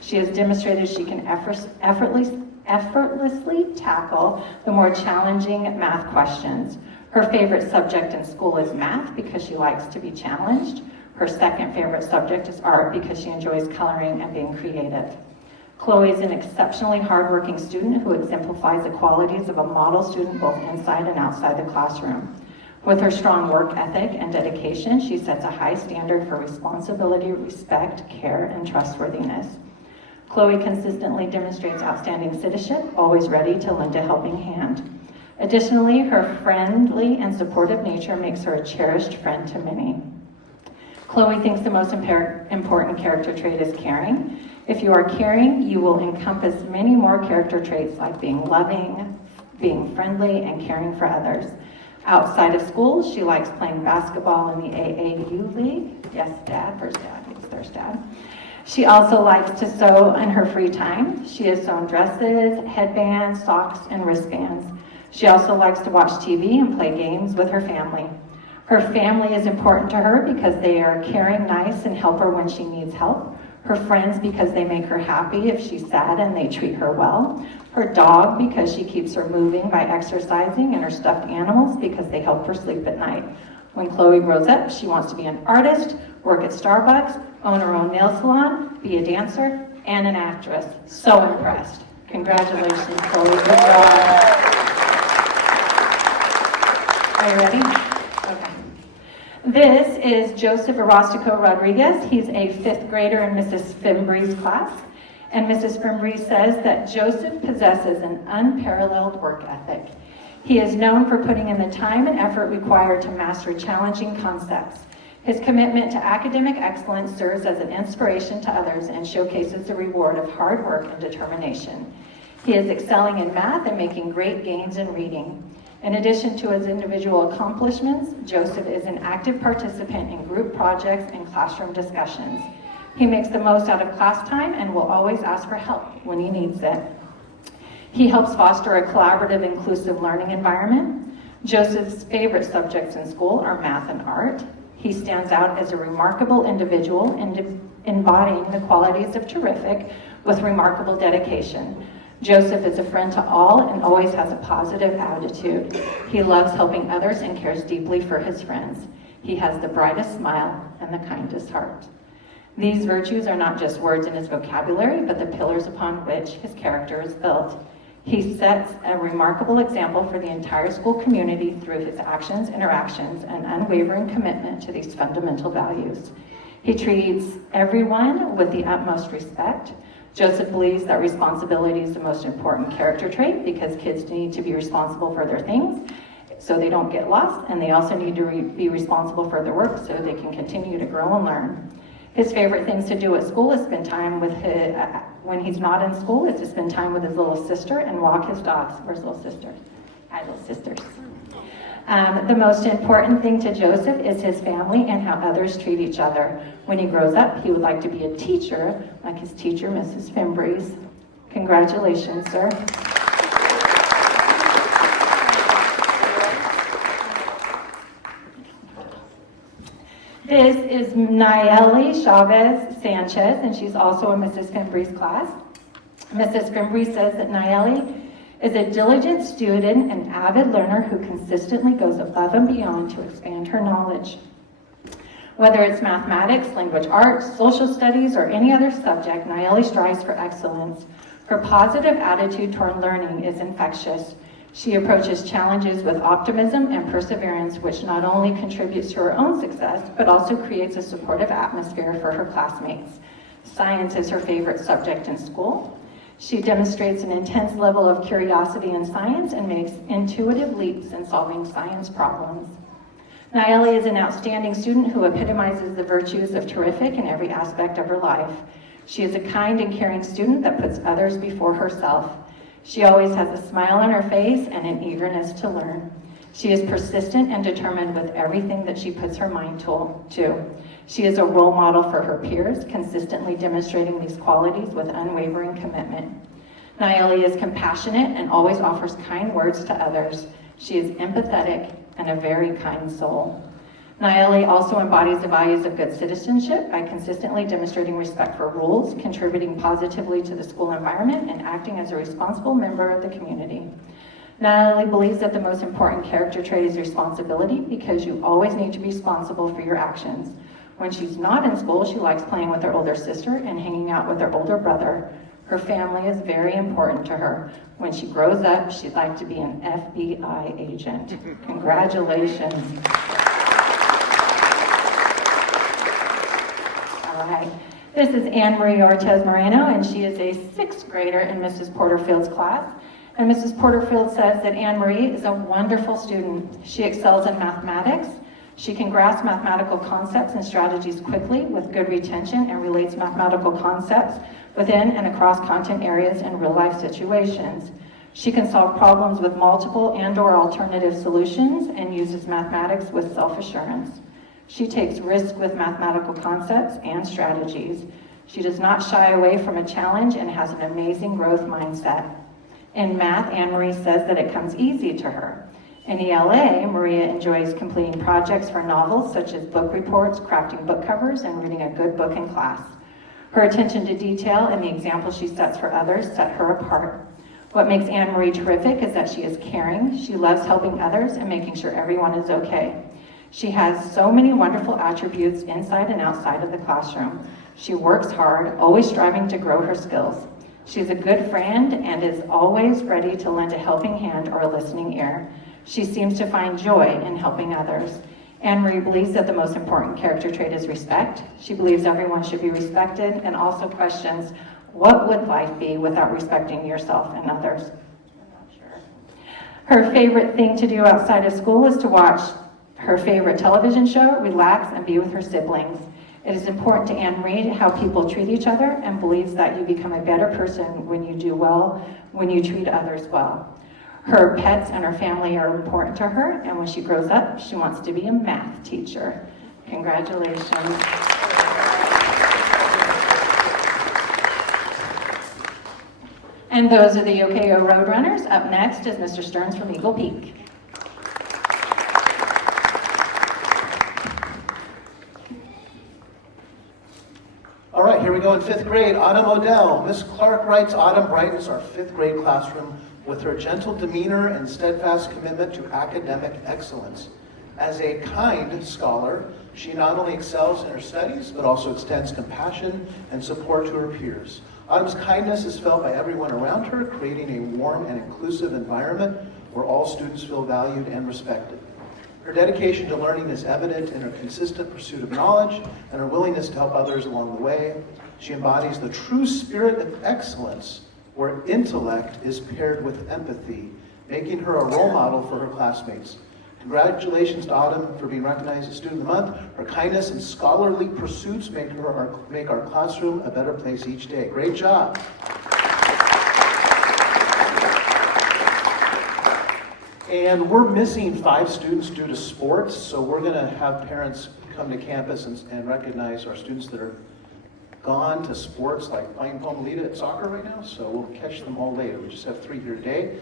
She has demonstrated she can effortlessly tackle the more challenging math questions. Her favorite subject in school is math because she likes to be challenged. Her second favorite subject is art because she enjoys coloring and being creative. Chloe is an exceptionally hardworking student who exemplifies the qualities of a model student both inside and outside the classroom. With her strong work ethic and dedication, she sets a high standard for responsibility, respect, care, and trustworthiness. Chloe consistently demonstrates outstanding citizenship, always ready to lend a helping hand. Additionally, her friendly and supportive nature makes her a cherished friend to many. Chloe thinks the most important character trait is caring. If you are caring, you will encompass many more character traits like being loving, being friendly, and caring for others. Outside of school, she likes playing basketball in the AAU League. Yes, Dad, where's Dad? There's Dad. She also likes to sew in her free time. She has sewn dresses, headbands, socks, and wristbands. She also likes to watch TV and play games with her family. Her family is important to her because they are caring, nice, and help her when she needs help. Her friends because they make her happy if she's sad and they treat her well. Her dog because she keeps her moving by exercising, and her stuffed animals because they help her sleep at night. When Chloe grows up, she wants to be an artist, work at Starbucks, own her own nail salon, be a dancer, and an actress. So impressed. Congratulations, Chloe. Good job. Are you ready? Okay. This is Joseph Arastico Rodriguez. He's a fifth grader in Mrs. Fimbre's class. And Mrs. Fimbri says that Joseph possesses an unparalleled work ethic. He is known for putting in the time and effort required to master challenging concepts. His commitment to academic excellence serves as an inspiration to others and showcases the reward of hard work and determination. He is excelling in math and making great gains in reading. In addition to his individual accomplishments, Joseph is an active participant in group projects and classroom discussions. He makes the most out of class time and will always ask for help when he needs it. He helps foster a collaborative, inclusive learning environment. Joseph's favorite subjects in school are math and art. He stands out as a remarkable individual, embodying the qualities of terrific with remarkable dedication. Joseph is a friend to all and always has a positive attitude. He loves helping others and cares deeply for his friends. He has the brightest smile and the kindest heart. These virtues are not just words in his vocabulary, but the pillars upon which his character is built. He sets a remarkable example for the entire school community through his actions, interactions, and unwavering commitment to these fundamental values. He treats everyone with the utmost respect. Joseph believes that responsibility is the most important character trait because kids need to be responsible for their things so they don't get lost, and they also need to be responsible for their work so they can continue to grow and learn. His favorite things to do at school is spend time with his, when he's not in school, is to spend time with his little sister and walk his dogs. Where's little sister? Hi, little sisters. The most important thing to Joseph is his family and how others treat each other. When he grows up, he would like to be a teacher, like his teacher, Mrs. Fimbre's. Congratulations, sir. This is Nelli Chavez Sanchez, and she's also in Mrs. Fimbre's class. Mrs. Fimbre says that Nelli is a diligent student and avid learner who consistently goes above and beyond to expand her knowledge. Whether it's mathematics, language arts, social studies, or any other subject, Nelli strives for excellence. Her positive attitude toward learning is infectious. She approaches challenges with optimism and perseverance, which not only contributes to her own success, but also creates a supportive atmosphere for her classmates. Science is her favorite subject in school. She demonstrates an intense level of curiosity in science and makes intuitive leaps in solving science problems. Nelli is an outstanding student who epitomizes the virtues of terrific in every aspect of her life. She is a kind and caring student that puts others before herself. She always has a smile on her face and an eagerness to learn. She is persistent and determined with everything that she puts her mind to. She is a role model for her peers, consistently demonstrating these qualities with unwavering commitment. Nelli is compassionate and always offers kind words to others. She is empathetic and a very kind soul. Nelli also embodies the values of good citizenship by consistently demonstrating respect for rules, contributing positively to the school environment, and acting as a responsible member of the community. Nelli believes that the most important character trait is responsibility because you always need to be responsible for your actions. When she's not in school, she likes playing with her older sister and hanging out with her older brother. Her family is very important to her. When she grows up, she'd like to be an FBI agent. Congratulations. All right. This is Marie Ortez Moreno, and she is a 6th grader in Mrs. Porterfield's class. And Mrs. Porterfield says that Marie is a wonderful student. She excels in mathematics. She can grasp mathematical concepts and strategies quickly with good retention and relates mathematical concepts within and across content areas and real-life situations. She can solve problems with multiple and/or alternative solutions and uses mathematics with self-assurance. She takes risks with mathematical concepts and strategies. She does not shy away from a challenge and has an amazing growth mindset. In math, Marie says that it comes easy to her. In ELA, Maria enjoys completing projects for novels such as book reports, crafting book covers, and reading a good book in class. Her attention to detail and the example she sets for others set her apart. What makes Marie terrific is that she is caring, she loves helping others and making sure everyone is okay. She has so many wonderful attributes inside and outside of the classroom. She works hard, always striving to grow her skills. She's a good friend and is always ready to lend a helping hand or a listening ear. She seems to find joy in helping others. Marie believes that the most important character trait is respect. She believes everyone should be respected and also questions, what would life be without respecting yourself and others? I'm not sure. Her favorite thing to do outside of school is to watch her favorite television show, relax, and be with her siblings. It is important to Marie how people treat each other and believes that you become a better person when you do well, when you treat others well. Her pets and her family are important to her, and when she grows up, she wants to be a math teacher. Congratulations. And those are the Ukiah Roadrunners. Up next is Mr. Stearns from Eagle Peak. All right, here we go in 5th grade. Autumn Odell. Miss Clark writes, Autumn brightens our 5th grade classroom with her gentle demeanor and steadfast commitment to academic excellence. As a kind scholar, she not only excels in her studies, but also extends compassion and support to her peers. Autumn's kindness is felt by everyone around her, creating a warm and inclusive environment where all students feel valued and respected. Her dedication to learning is evident in her consistent pursuit of knowledge and her willingness to help others along the way. She embodies the true spirit of excellence, where intellect is paired with empathy, making her a role model for her classmates. Congratulations to Autumn for being recognized as Student of the Month. Her kindness and scholarly pursuits make our classroom a better place each day. Great job. And we're missing 5 students due to sports, so we're going to have parents come to campus and recognize our students that are gone to sports, like playing Pomalita at soccer right now, so we'll catch them all later. We just have 3 here today.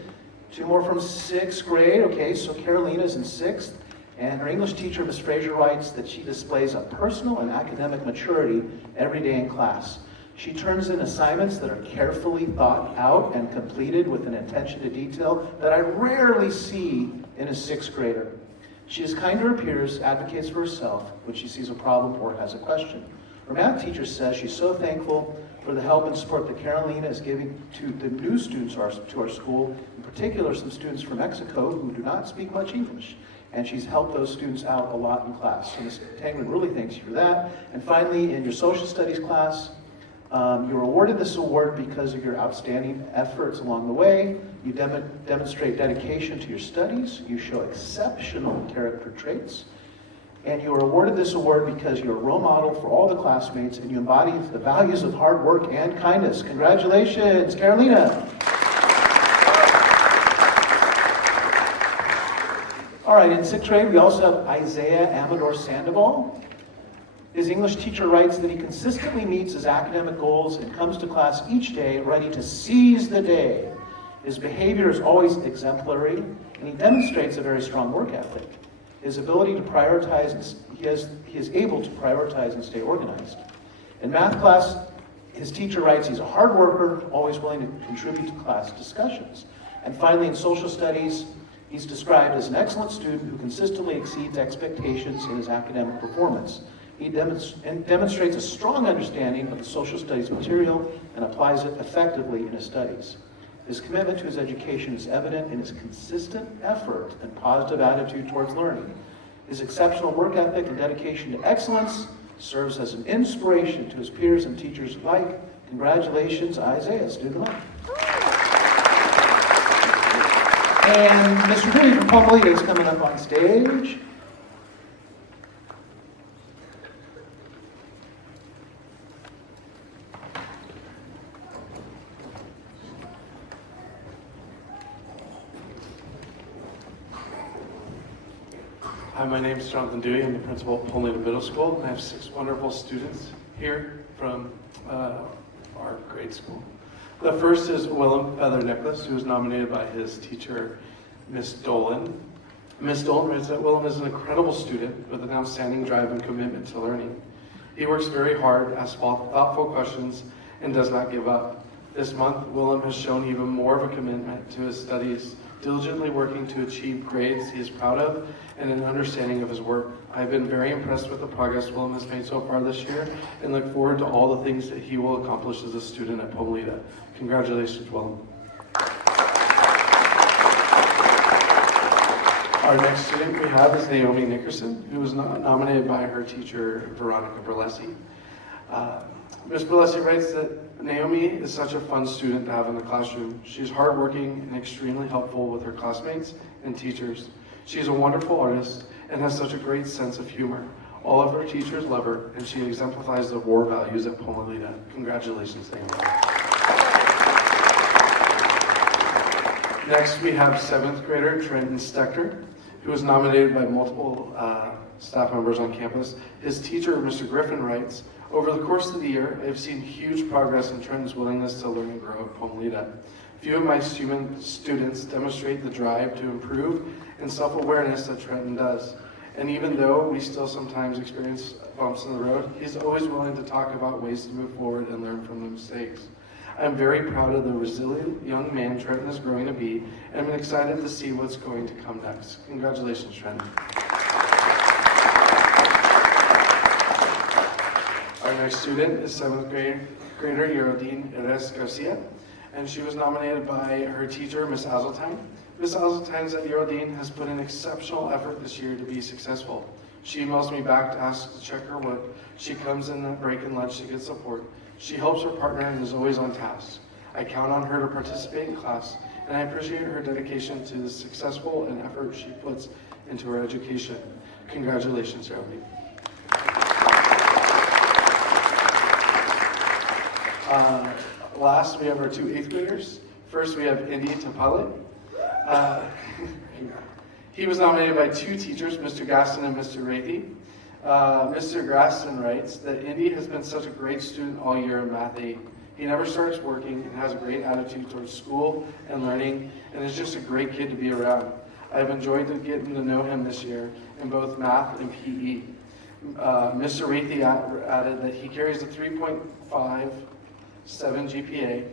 2 more from 6th grade. Okay, so Carolina's in 6th, and her English teacher, Ms. Fraser, writes that she displays a personal and academic maturity every day in class. She turns in assignments that are carefully thought out and completed with an attention to detail that I rarely see in a 6th grader. She is kind to her peers, advocates for herself when she sees a problem or has a question. Her math teacher says she's so thankful for the help and support that Carolina is giving to the new students to our school, in particular some students from Mexico who do not speak much English. And she's helped those students out a lot in class. So Ms. Tanglin really thanks you for that. And finally, in your social studies class, You're awarded this award because of your outstanding efforts along the way. You demonstrate dedication to your studies. You show exceptional character traits. And you are awarded this award because you're a role model for all the classmates and you embody the values of hard work and kindness. Congratulations, Carolina. All right, in 6th grade, we also have Isaiah Amador Sandoval. His English teacher writes that he consistently meets his academic goals and comes to class each day ready to seize the day. His behavior is always exemplary, and he demonstrates a very strong work ethic. His ability to prioritize, he is able to prioritize and stay organized. In math class, his teacher writes he's a hard worker, always willing to contribute to class discussions. And finally, in social studies, he's described as an excellent student who consistently exceeds expectations in his academic performance. He demonstrates a strong understanding of the social studies material and applies it effectively in his studies. His commitment to his education is evident in his consistent effort and positive attitude towards learning. His exceptional work ethic and dedication to excellence serves as an inspiration to his peers and teachers alike. Congratulations, Isaiah, student of the month. And Mr. Dewey from Pommelita is coming up on stage. Hi, my name is Jonathan Dewey. I'm the principal at Pommelita Middle School, and I have 6 wonderful students here from our grade school. The first is Willem Feather Nicholas, who was nominated by his teacher, Miss Dolan. Miss Dolan writes that Willem is an incredible student with an outstanding drive and commitment to learning. He works very hard, asks thoughtful questions, and does not give up. This month, Willem has shown even more of a commitment to his studies, diligently working to achieve grades he is proud of and an understanding of his work. I've been very impressed with the progress Willem has made so far this year and look forward to all the things that he will accomplish as a student at Pommelita. Congratulations, Willem. Our next student we have is Naomi Nickerson, who was nominated by her teacher, Veronica Berlesi. Ms. Berlesi writes that Naomi is such a fun student to have in the classroom. She's hardworking and extremely helpful with her classmates and teachers. She's a wonderful artist and has such a great sense of humor. All of her teachers love her, and she exemplifies the war values at Pommelita. Congratulations, Naomi. Next, we have 7th grader Trentonster, who was nominated by multiple staff members on campus. His teacher, Mr. Griffin, writes, over the course of the year, I've seen huge progress in Trenton's willingness to learn and grow at Pommelita. Few of my students demonstrate the drive to improve and self-awareness that Trenton does. And even though we still sometimes experience bumps in the road, he's always willing to talk about ways to move forward and learn from the mistakes. I'm very proud of the resilient young man Trenton is growing to be, and I'm excited to see what's going to come next. Congratulations, Trenton. Our next student is 7th grader Yerodine Erez Garcia, and she was nominated by her teacher, Miss Azeltine. Miss Azeltine said Yerodine has put in exceptional effort this year to be successful. She emails me back to ask to check her work. She comes in at break and lunch to get support. She helps her partner and is always on task. I count on her to participate in class, and I appreciate her dedication to the successful and effort she puts into her education. Congratulations, Yerodine. Last, we have our 2 8th graders. First, we have Indy Tapale. He was nominated by 2 teachers, Mr. Gaston and Mr. Rathy. Mr. Gaston writes that Indy has been such a great student all year in Math 8. He never starts working and has a great attitude towards school and learning, and is just a great kid to be around. I've enjoyed getting to know him this year in both math and PE. Mr. Rathy added that he carries a 3.57 GPA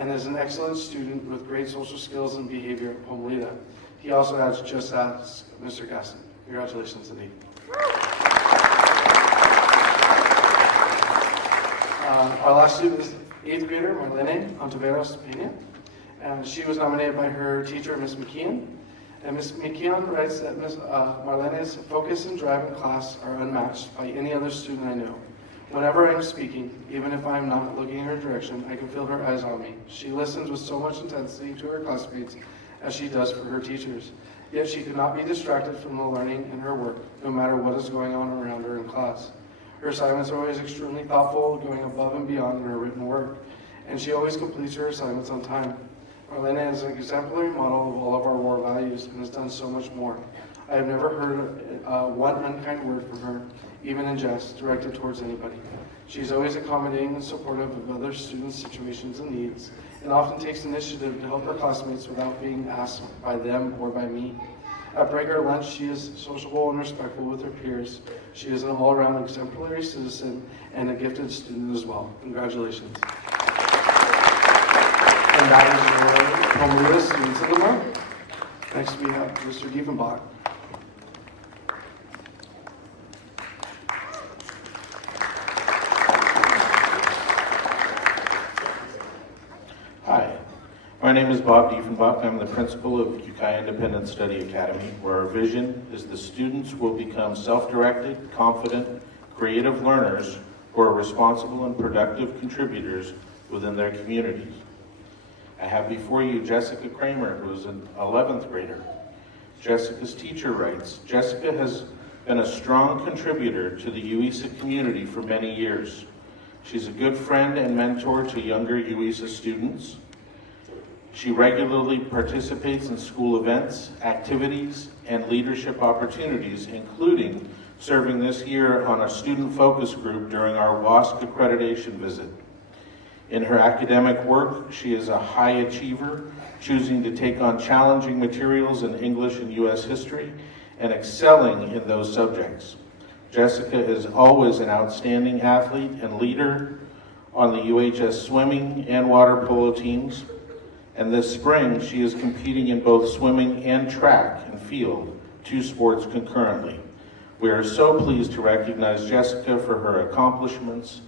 and is an excellent student with great social skills and behavior at Pommelita. He also adds, just ask Mr. Gaston. Congratulations, Indy. Our last student is 8th grader Marlene Ontiveros Pena, and she was nominated by her teacher, Miss McKeon. And Miss McKeon writes that Miss Marlene's focus and drive in class are unmatched by any other student I know. Whenever I'm speaking, even if I'm not looking in her direction, I can feel her eyes on me. She listens with so much intensity to her classmates as she does for her teachers. Yet she could not be distracted from the learning in her work, no matter what is going on around her in class. Her assignments are always extremely thoughtful, going above and beyond in her written work, and she always completes her assignments on time. Marlena is an exemplary model of all of our core values and has done so much more. I have never heard one unkind word from her, even in jest, directed towards anybody. She's always accommodating and supportive of other students' situations and needs, and often takes initiative to help her classmates without being asked by them or by me. At break or lunch, she is sociable and respectful with her peers. She is an all-around exemplary citizen and a gifted student as well. Congratulations. And that is your Emelia Students of the Month. Next we have Mr. Diefenbach. Hi, my name is Bob Diefenbach. I'm the principal of Ukiah Independent Study Academy, where our vision is the students will become self-directed, confident, creative learners who are responsible and productive contributors within their communities. I have before you Jessica Kramer, who is an 11th grader. Jessica's teacher writes, Jessica has been a strong contributor to the UISA community for many years. She's a good friend and mentor to younger UISA students. She regularly participates in school events, activities, and leadership opportunities, including serving this year on a student focus group during our WASC accreditation visit. In her academic work, she is a high achiever, choosing to take on challenging materials in English and U.S. history and excelling in those subjects. Jessica is always an outstanding athlete and leader on the UHS swimming and water polo teams. And this spring, she is competing in both swimming and track and field, 2 sports concurrently. We are so pleased to recognize Jessica for her accomplishments.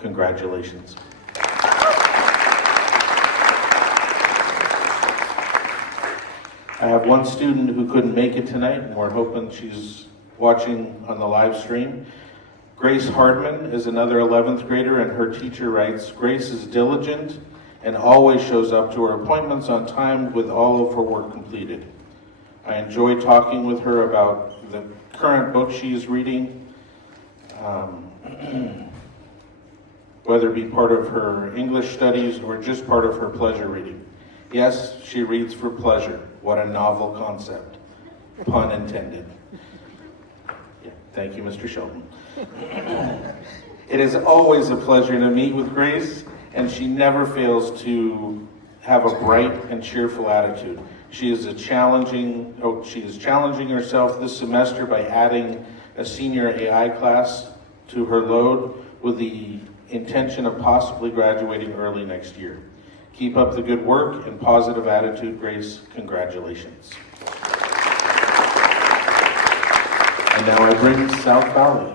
Congratulations. I have one student who couldn't make it tonight, and we're hoping she's watching on the live stream. Grace Hardman is another 11th grader, and her teacher writes, Grace is diligent and always shows up to her appointments on time with all of her work completed. I enjoy talking with her about the current book she is reading, whether it be part of her English studies or just part of her pleasure reading. Yes, she reads for pleasure. What a novel concept. Pun intended. Yeah, thank you, Mr. Shelton. It is always a pleasure to meet with Grace, and she never fails to have a bright and cheerful attitude. She is challenging herself this semester by adding a senior AI class to her load with the intention of possibly graduating early next year. Keep up the good work and positive attitude, Grace. Congratulations. And now I bring South Valley.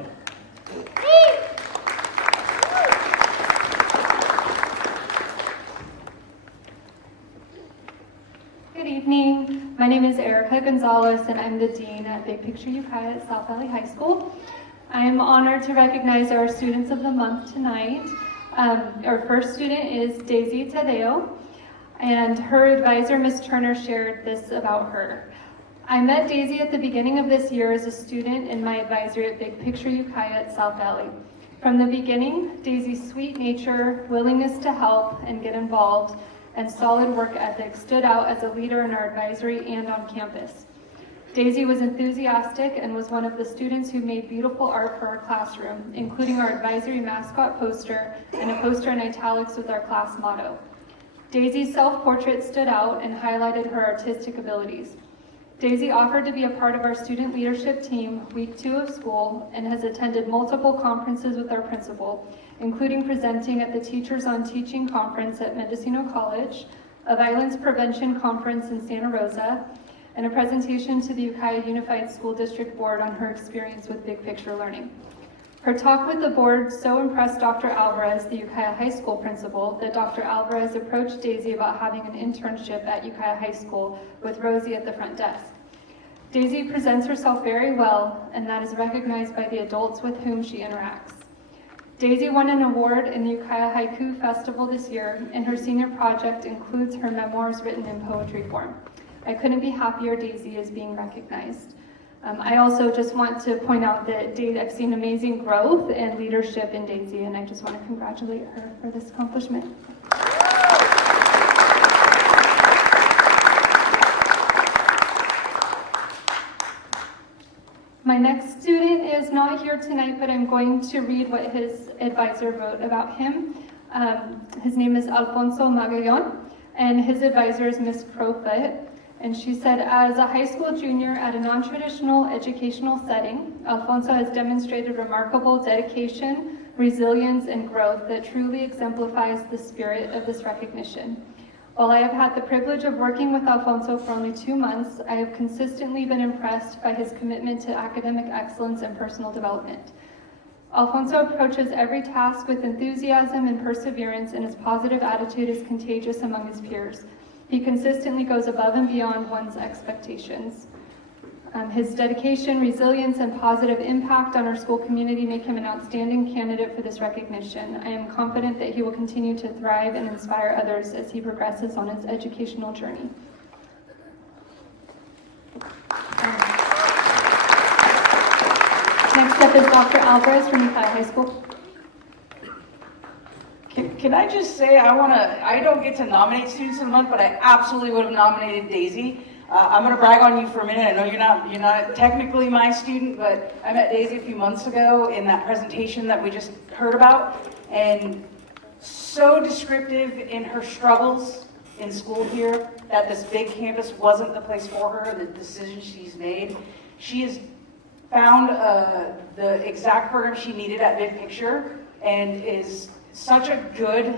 Good evening. My name is Erica Gonzalez, and I'm the Dean at Big Picture Ukiah at South Valley High School. I am honored to recognize our Students of the Month tonight. Our first student is Daisy Tadeo, and her advisor, Ms. Turner, shared this about her. I met Daisy at the beginning of this year as a student in my advisory at Big Picture Ukiah at South Valley. From the beginning, Daisy's sweet nature, willingness to help and get involved, and solid work ethic stood out as a leader in our advisory and on campus. Daisy was enthusiastic and was one of the students who made beautiful art for our classroom, including our advisory mascot poster and a poster in italics with our class motto. Daisy's self-portrait stood out and highlighted her artistic abilities. Daisy offered to be a part of our student leadership team week 2 of school and has attended multiple conferences with our principal, including presenting at the Teachers on Teaching conference at Mendocino College, a violence prevention conference in Santa Rosa, and a presentation to the Ukiah Unified School District Board on her experience with big picture learning. Her talk with the board so impressed Dr. Alvarez, the Ukiah High School principal, that Dr. Alvarez approached Daisy about having an internship at Ukiah High School with Rosie at the front desk. Daisy presents herself very well, and that is recognized by the adults with whom she interacts. Daisy won an award in the Ukiah Haiku Festival this year, and her senior project includes her memoirs written in poetry form. I couldn't be happier Daisy is being recognized. I also just want to point out that I've seen amazing growth and leadership in Daisy, and I just want to congratulate her for this accomplishment. My next student is not here tonight, but I'm going to read what his advisor wrote about him. His name is Alfonso Magallon, and his advisor is Miss Crowfoot. And she said, as a high school junior at a non-traditional educational setting, Alfonso has demonstrated remarkable dedication, resilience, and growth that truly exemplifies the spirit of this recognition. While I have had the privilege of working with Alfonso for only 2 months, I have consistently been impressed by his commitment to academic excellence and personal development. Alfonso approaches every task with enthusiasm and perseverance, and his positive attitude is contagious among his peers. He consistently goes above and beyond one's expectations. His dedication, resilience, and positive impact on our school community make him an outstanding candidate for this recognition. I am confident that he will continue to thrive and inspire others as he progresses on his educational journey. Next up is Dr. Alvarez from Ukiah High School. Can I just say, I don't get to nominate Students of the Month, but I absolutely would have nominated Daisy. I'm going to brag on you for a minute. I know you're not technically my student, but I met Daisy a few months ago in that presentation that we just heard about, and so descriptive in her struggles in school here that this big campus wasn't the place for her, the decision she's made. She has found the exact program she needed at Big Picture and is such a good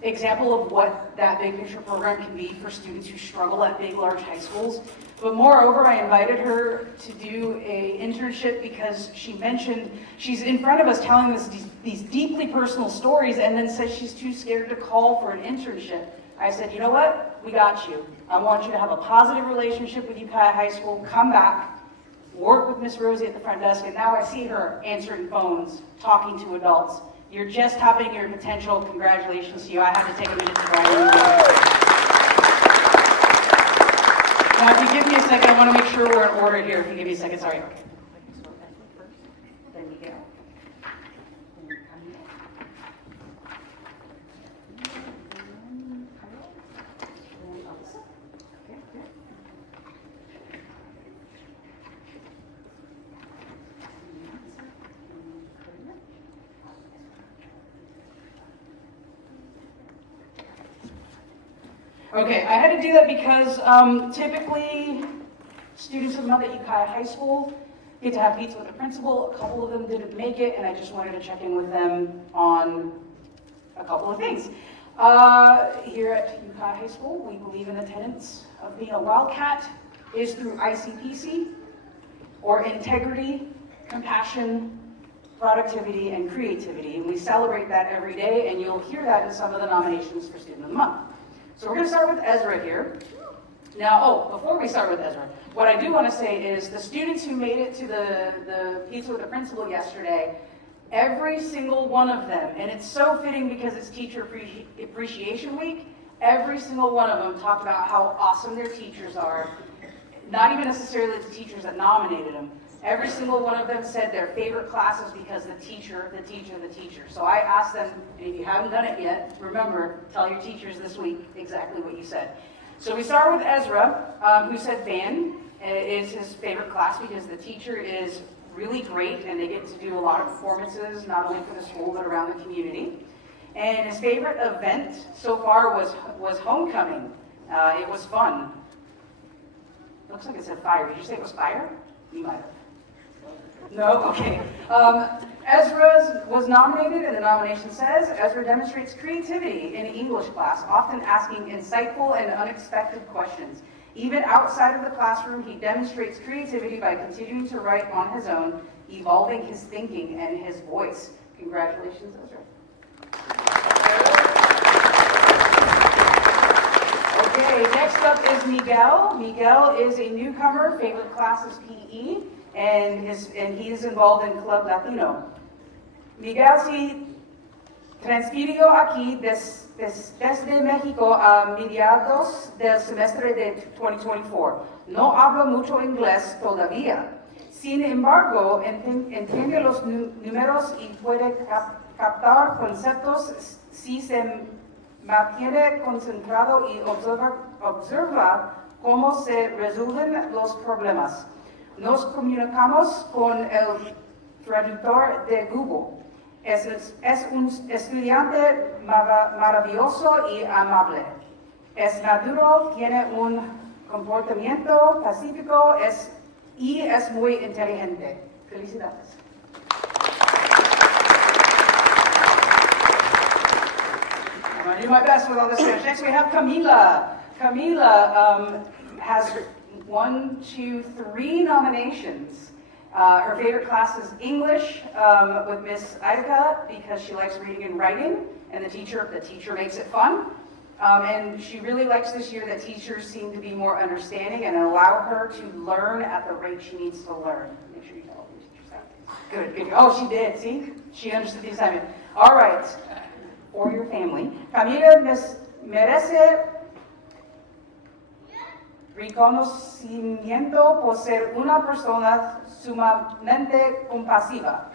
example of what that Big Picture program can be for students who struggle at big, large high schools. But moreover, I invited her to do an internship because she mentioned she's in front of us telling us these deeply personal stories and then says she's too scared to call for an internship. I said, you know what? We got you. I want you to have a positive relationship with Ukiah High School. Come back, work with Miss Rosie at the front desk, and now I see her answering phones, talking to adults. You're just tapping your potential. Congratulations to you. I had to take a minute to brag on you. Now, if you give me a second, I want to make sure we're in order here. If you give me a second, sorry. There we go. Okay, I had to do that because typically students of the month at Ukiah High School get to have pizza with the principal. A couple of them didn't make it, and I just wanted to check in with them on a couple of things. Here at Ukiah High School, we believe in the tenets of being a wildcat is through ICPC, or integrity, compassion, productivity, and creativity. And we celebrate that every day, and you'll hear that in some of the nominations for Student of the Month. So we're going to start with Ezra here. Now, before we start with Ezra, what I do want to say is the students who made it to the pizza with the principal yesterday, every single one of them, and it's so fitting because it's Teacher Appreciation Week, every single one of them talked about how awesome their teachers are, not even necessarily the teachers that nominated them. Every single one of them said their favorite class is because the teacher. So I asked them, and if you haven't done it yet, remember, tell your teachers this week exactly what you said. So we start with Ezra, who said band is his favorite class because the teacher is really great and they get to do a lot of performances, not only for the school, but around the community. And his favorite event so far was homecoming. It was fun. Looks like it said fire. Did you say it was fire? You might have. No? Okay. Ezra was nominated, and the nomination says, Ezra demonstrates creativity in English class, often asking insightful and unexpected questions. Even outside of the classroom, he demonstrates creativity by continuing to write on his own, evolving his thinking and his voice. Congratulations, Ezra. Okay, next up is Miguel. Miguel is a newcomer, favorite class is PE. And he is involved in Club Latino. Miguel se transfirió aquí desde México a mediados del semestre de 2024. No habla mucho inglés todavía. Sin embargo, entiende los números y puede captar conceptos si se mantiene concentrado y observa cómo se resuelven los problemas. Nos comunicamos con el traductor de Google. Es un estudiante maravilloso y amable. Es maduro, tiene un comportamiento pacífico y es muy inteligente. Felicidades. I'm going to do my best with all this Spanish. Next we have Camila. Camila has 3 nominations. Her favorite class is English with Miss Idika because she likes reading and writing, and the teacher makes it fun. And she really likes this year that teachers seem to be more understanding and allow her to learn at the rate she needs to learn. Make sure you tell all the teachers that. Good. Oh, she did. See, she understood the assignment. All right, for your family, Camila merece reconocimiento por ser una persona sumamente compasiva.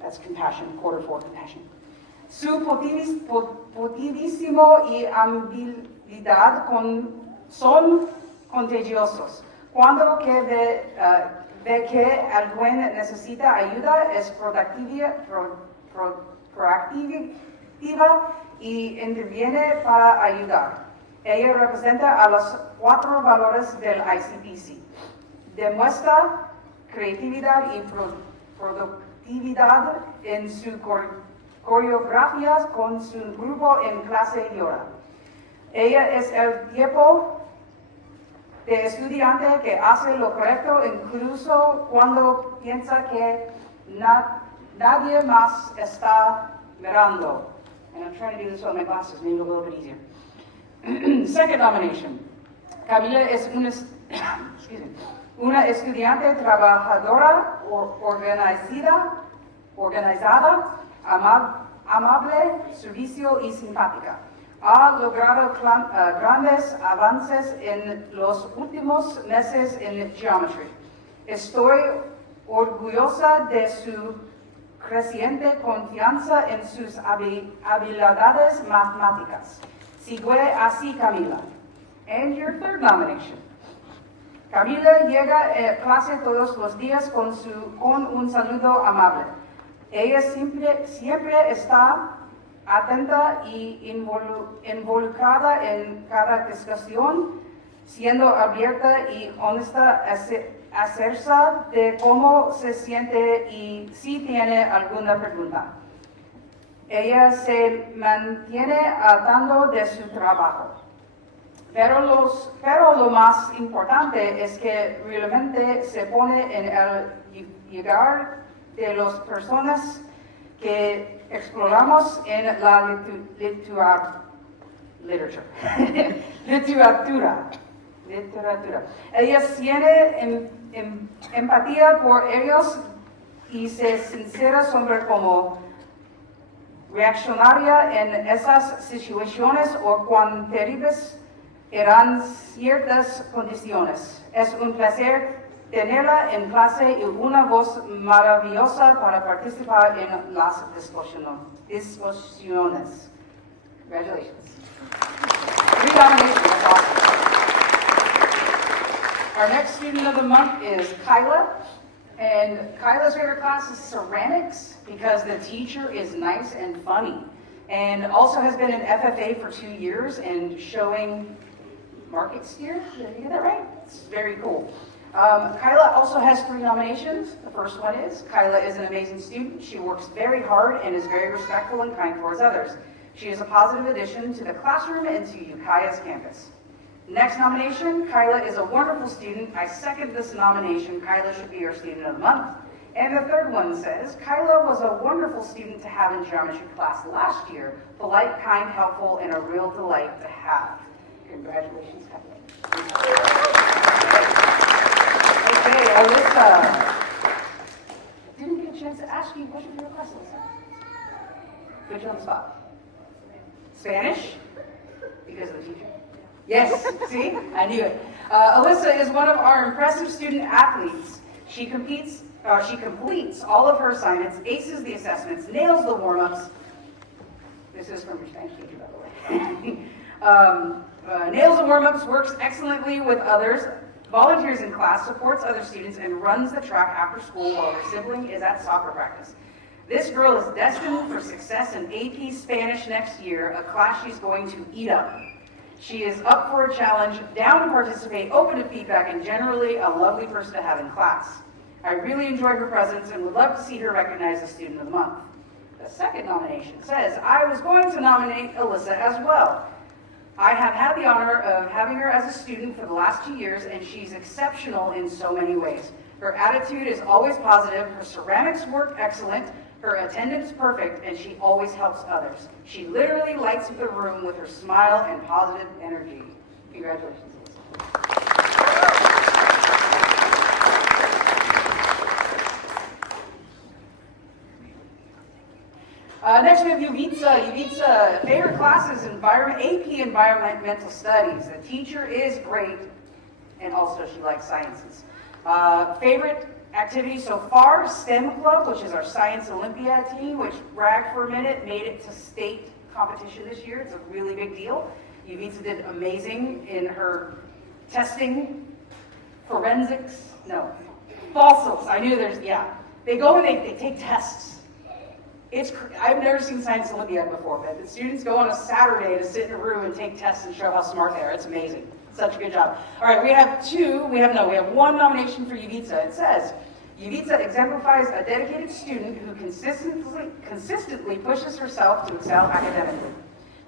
That's compassion, quarter 4 compassion. Su positivismo y habilidad son contagiosos. Cuando ve que alguien necesita ayuda, es proactiva y interviene para ayudar. Ella representa a los 4 valores del ICPC. Demuestra creatividad y productividad en sus coreografías con su grupo en clase y hora. Ella es el tipo de estudiante que hace lo correcto incluso cuando piensa que nadie más está mirando. And I'm trying to do this with my glasses, maybe a little bit easier. Second nomination. Camila es una estudiante trabajadora, organizada, amable, servicio y simpática. Ha logrado grandes avances en los últimos meses en geometry. Estoy orgullosa de su creciente confianza en sus habilidades matemáticas. Sigue así, Camila. And your third nomination. Camila llega a clase todos los días con un saludo amable. Ella siempre está atenta y involucrada en cada discusión, siendo abierta y honesta acerca de cómo se siente y si tiene alguna pregunta. Ella se mantiene al tanto de su trabajo. Pero lo más importante es que realmente se pone en el lugar de las personas que exploramos en la literatura. Ella tiene empatía por ellos y se sincera sobre cómo reaccionaría en esas situaciones o cuán terribles eran ciertas condiciones. Es un placer tenerla en clase y una voz maravillosa para participar en las discusiones. Congratulations. 3 nominations, that's awesome. Our next student of the month is Kyla. And Kyla's favorite class is ceramics because the teacher is nice and funny. And also has been an FFA for 2 years and showing market steer. Did I get that right? It's very cool. Kyla also has 3 nominations. The first one is, Kyla is an amazing student. She works very hard and is very respectful and kind towards others. She is a positive addition to the classroom and to Ukiah's campus. Next nomination, Kyla is a wonderful student. I second this nomination. Kyla should be our student of the month. And the third one says, Kyla was a wonderful student to have in geometry class last year. Polite, kind, helpful, and a real delight to have. Congratulations, Kyla. Okay, Alyssa. Didn't get a chance to ask ask you, what's your favorite class, Alyssa? Put you on the spot. Spanish? Because of the teacher? Yes, see? I knew it. Alyssa is one of our impressive student athletes. She completes all of her assignments, aces the assessments, nails the warm-ups. This is from your Spanish teacher, by the way. Nails the warm-ups, works excellently with others, volunteers in class, supports other students, and runs the track after school while her sibling is at soccer practice. This girl is destined for success in AP Spanish next year, a class she's going to eat up. She is up for a challenge, down to participate, open to feedback, and generally a lovely person to have in class. I really enjoy her presence and would love to see her recognized as Student of the Month. The second nomination says, I was going to nominate Alyssa as well. I have had the honor of having her as a student for the last 2 years, and she's exceptional in so many ways. Her attitude is always positive, her ceramics work excellent, her attendance perfect, and she always helps others. She literally lights up the room with her smile and positive energy. Congratulations, Alyssa. Next we have Uvica. Uvica, favorite class is AP Environmental Studies. The teacher is great, and also she likes sciences. Favorite activity so far, STEM Club, which is our Science Olympiad team, which bragged for a minute, made it to state competition this year. It's a really big deal. Uvica did amazing in her testing, forensics, fossils. I knew they go and they take tests. I've never seen Science Olympiad before, but the students go on a Saturday to sit in a room and take tests and show how smart they are. It's amazing. Such a good job. All right, we have one nomination for Uvica. It says, Uvica exemplifies a dedicated student who consistently pushes herself to excel academically.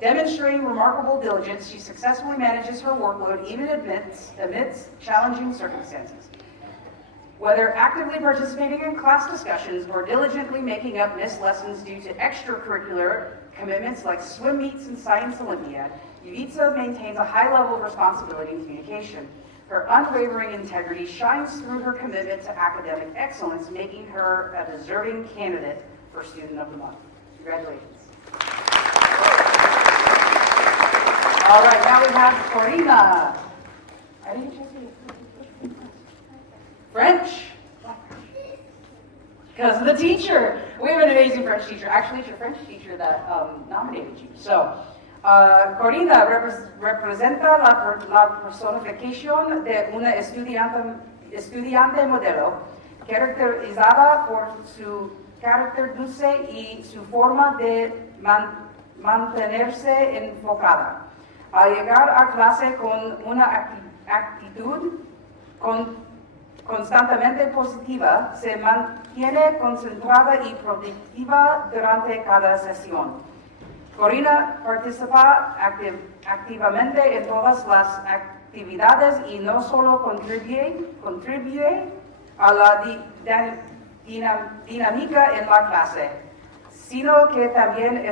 Demonstrating remarkable diligence, she successfully manages her workload even amidst challenging circumstances. Whether actively participating in class discussions or diligently making up missed lessons due to extracurricular commitments like swim meets and Science Olympiad, Uvica maintains a high level of responsibility and communication. Her unwavering integrity shines through her commitment to academic excellence, making her a deserving candidate for Student of the Month. Congratulations. All right, now we have Corina. I didn't just say French. Because of the teacher. We have an amazing French teacher. Actually, it's your French teacher that nominated you. So, Corina representa la personificación de una estudiante modelo, caracterizada por su carácter dulce y su forma de mantenerse enfocada. Al llegar a clase con una actitud constantemente positiva, se mantiene concentrada y productiva durante cada sesión. Corina participa activamente en todas las actividades y no solo contribuye a la dinámica en la clase, sino que también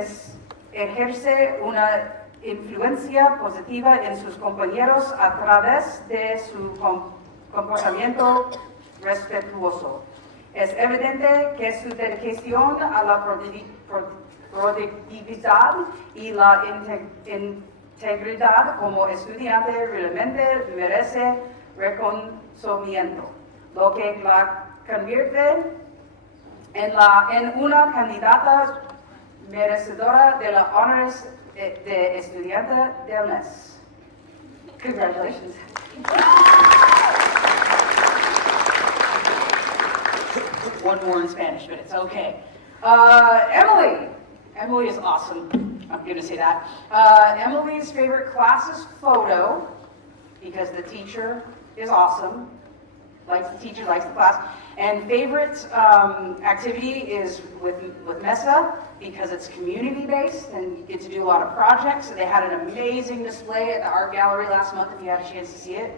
ejerce una influencia positiva en sus compañeros a través de su comportamiento respetuoso. Es evidente que su dedicación a la productividad y la integridad como estudiante realmente merece reconocimiento, lo que la convierte en una candidata merecedora de la honores de estudiante del mes. Congratulations. One more in Spanish, but it's okay. Emily. Emily is awesome. I'm going to say that. Emily's favorite class is photo, because the teacher is awesome. Likes the teacher, likes the class. And favorite activity is with Mesa, because it's community-based and you get to do a lot of projects. So they had an amazing display at the art gallery last month, if you had a chance to see it.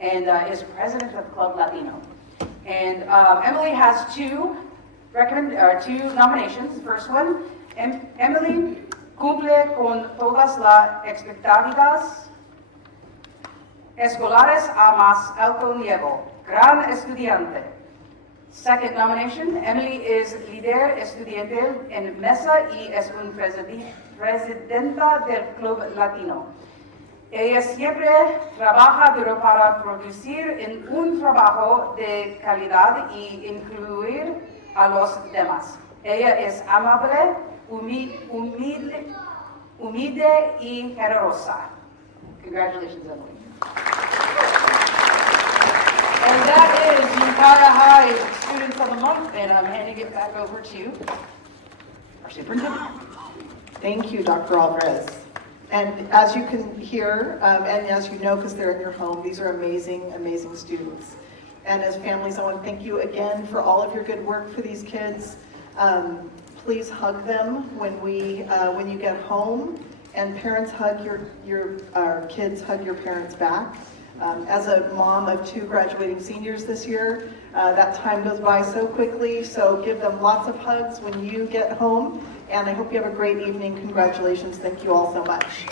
And is president of Club Latino. And Emily has two nominations. The first one, Emily cumple con todas las expectativas escolares a más alto nivel. Gran estudiante. Second nomination, Emily es líder estudiante en mesa y es un presidenta del Club Latino. Ella siempre trabaja duro para producir un trabajo de calidad y incluir a los demás. Ella es amable, humilde y generosa. Congratulations, Emily. And that is Ukiah High Students of the Month, and I'm handing it back over to our superintendent. Thank you, Dr. Alvarez. And as you can hear, and as you know, because they're in your home, these are amazing, amazing students. And as families, I want to thank you again for all of your good work for these kids. Please hug them when you get home, and parents hug your kids hug your parents back. As a mom of 2 graduating seniors this year, that time goes by so quickly, so give them lots of hugs when you get home, and I hope you have a great evening. Congratulations. Thank you all so much.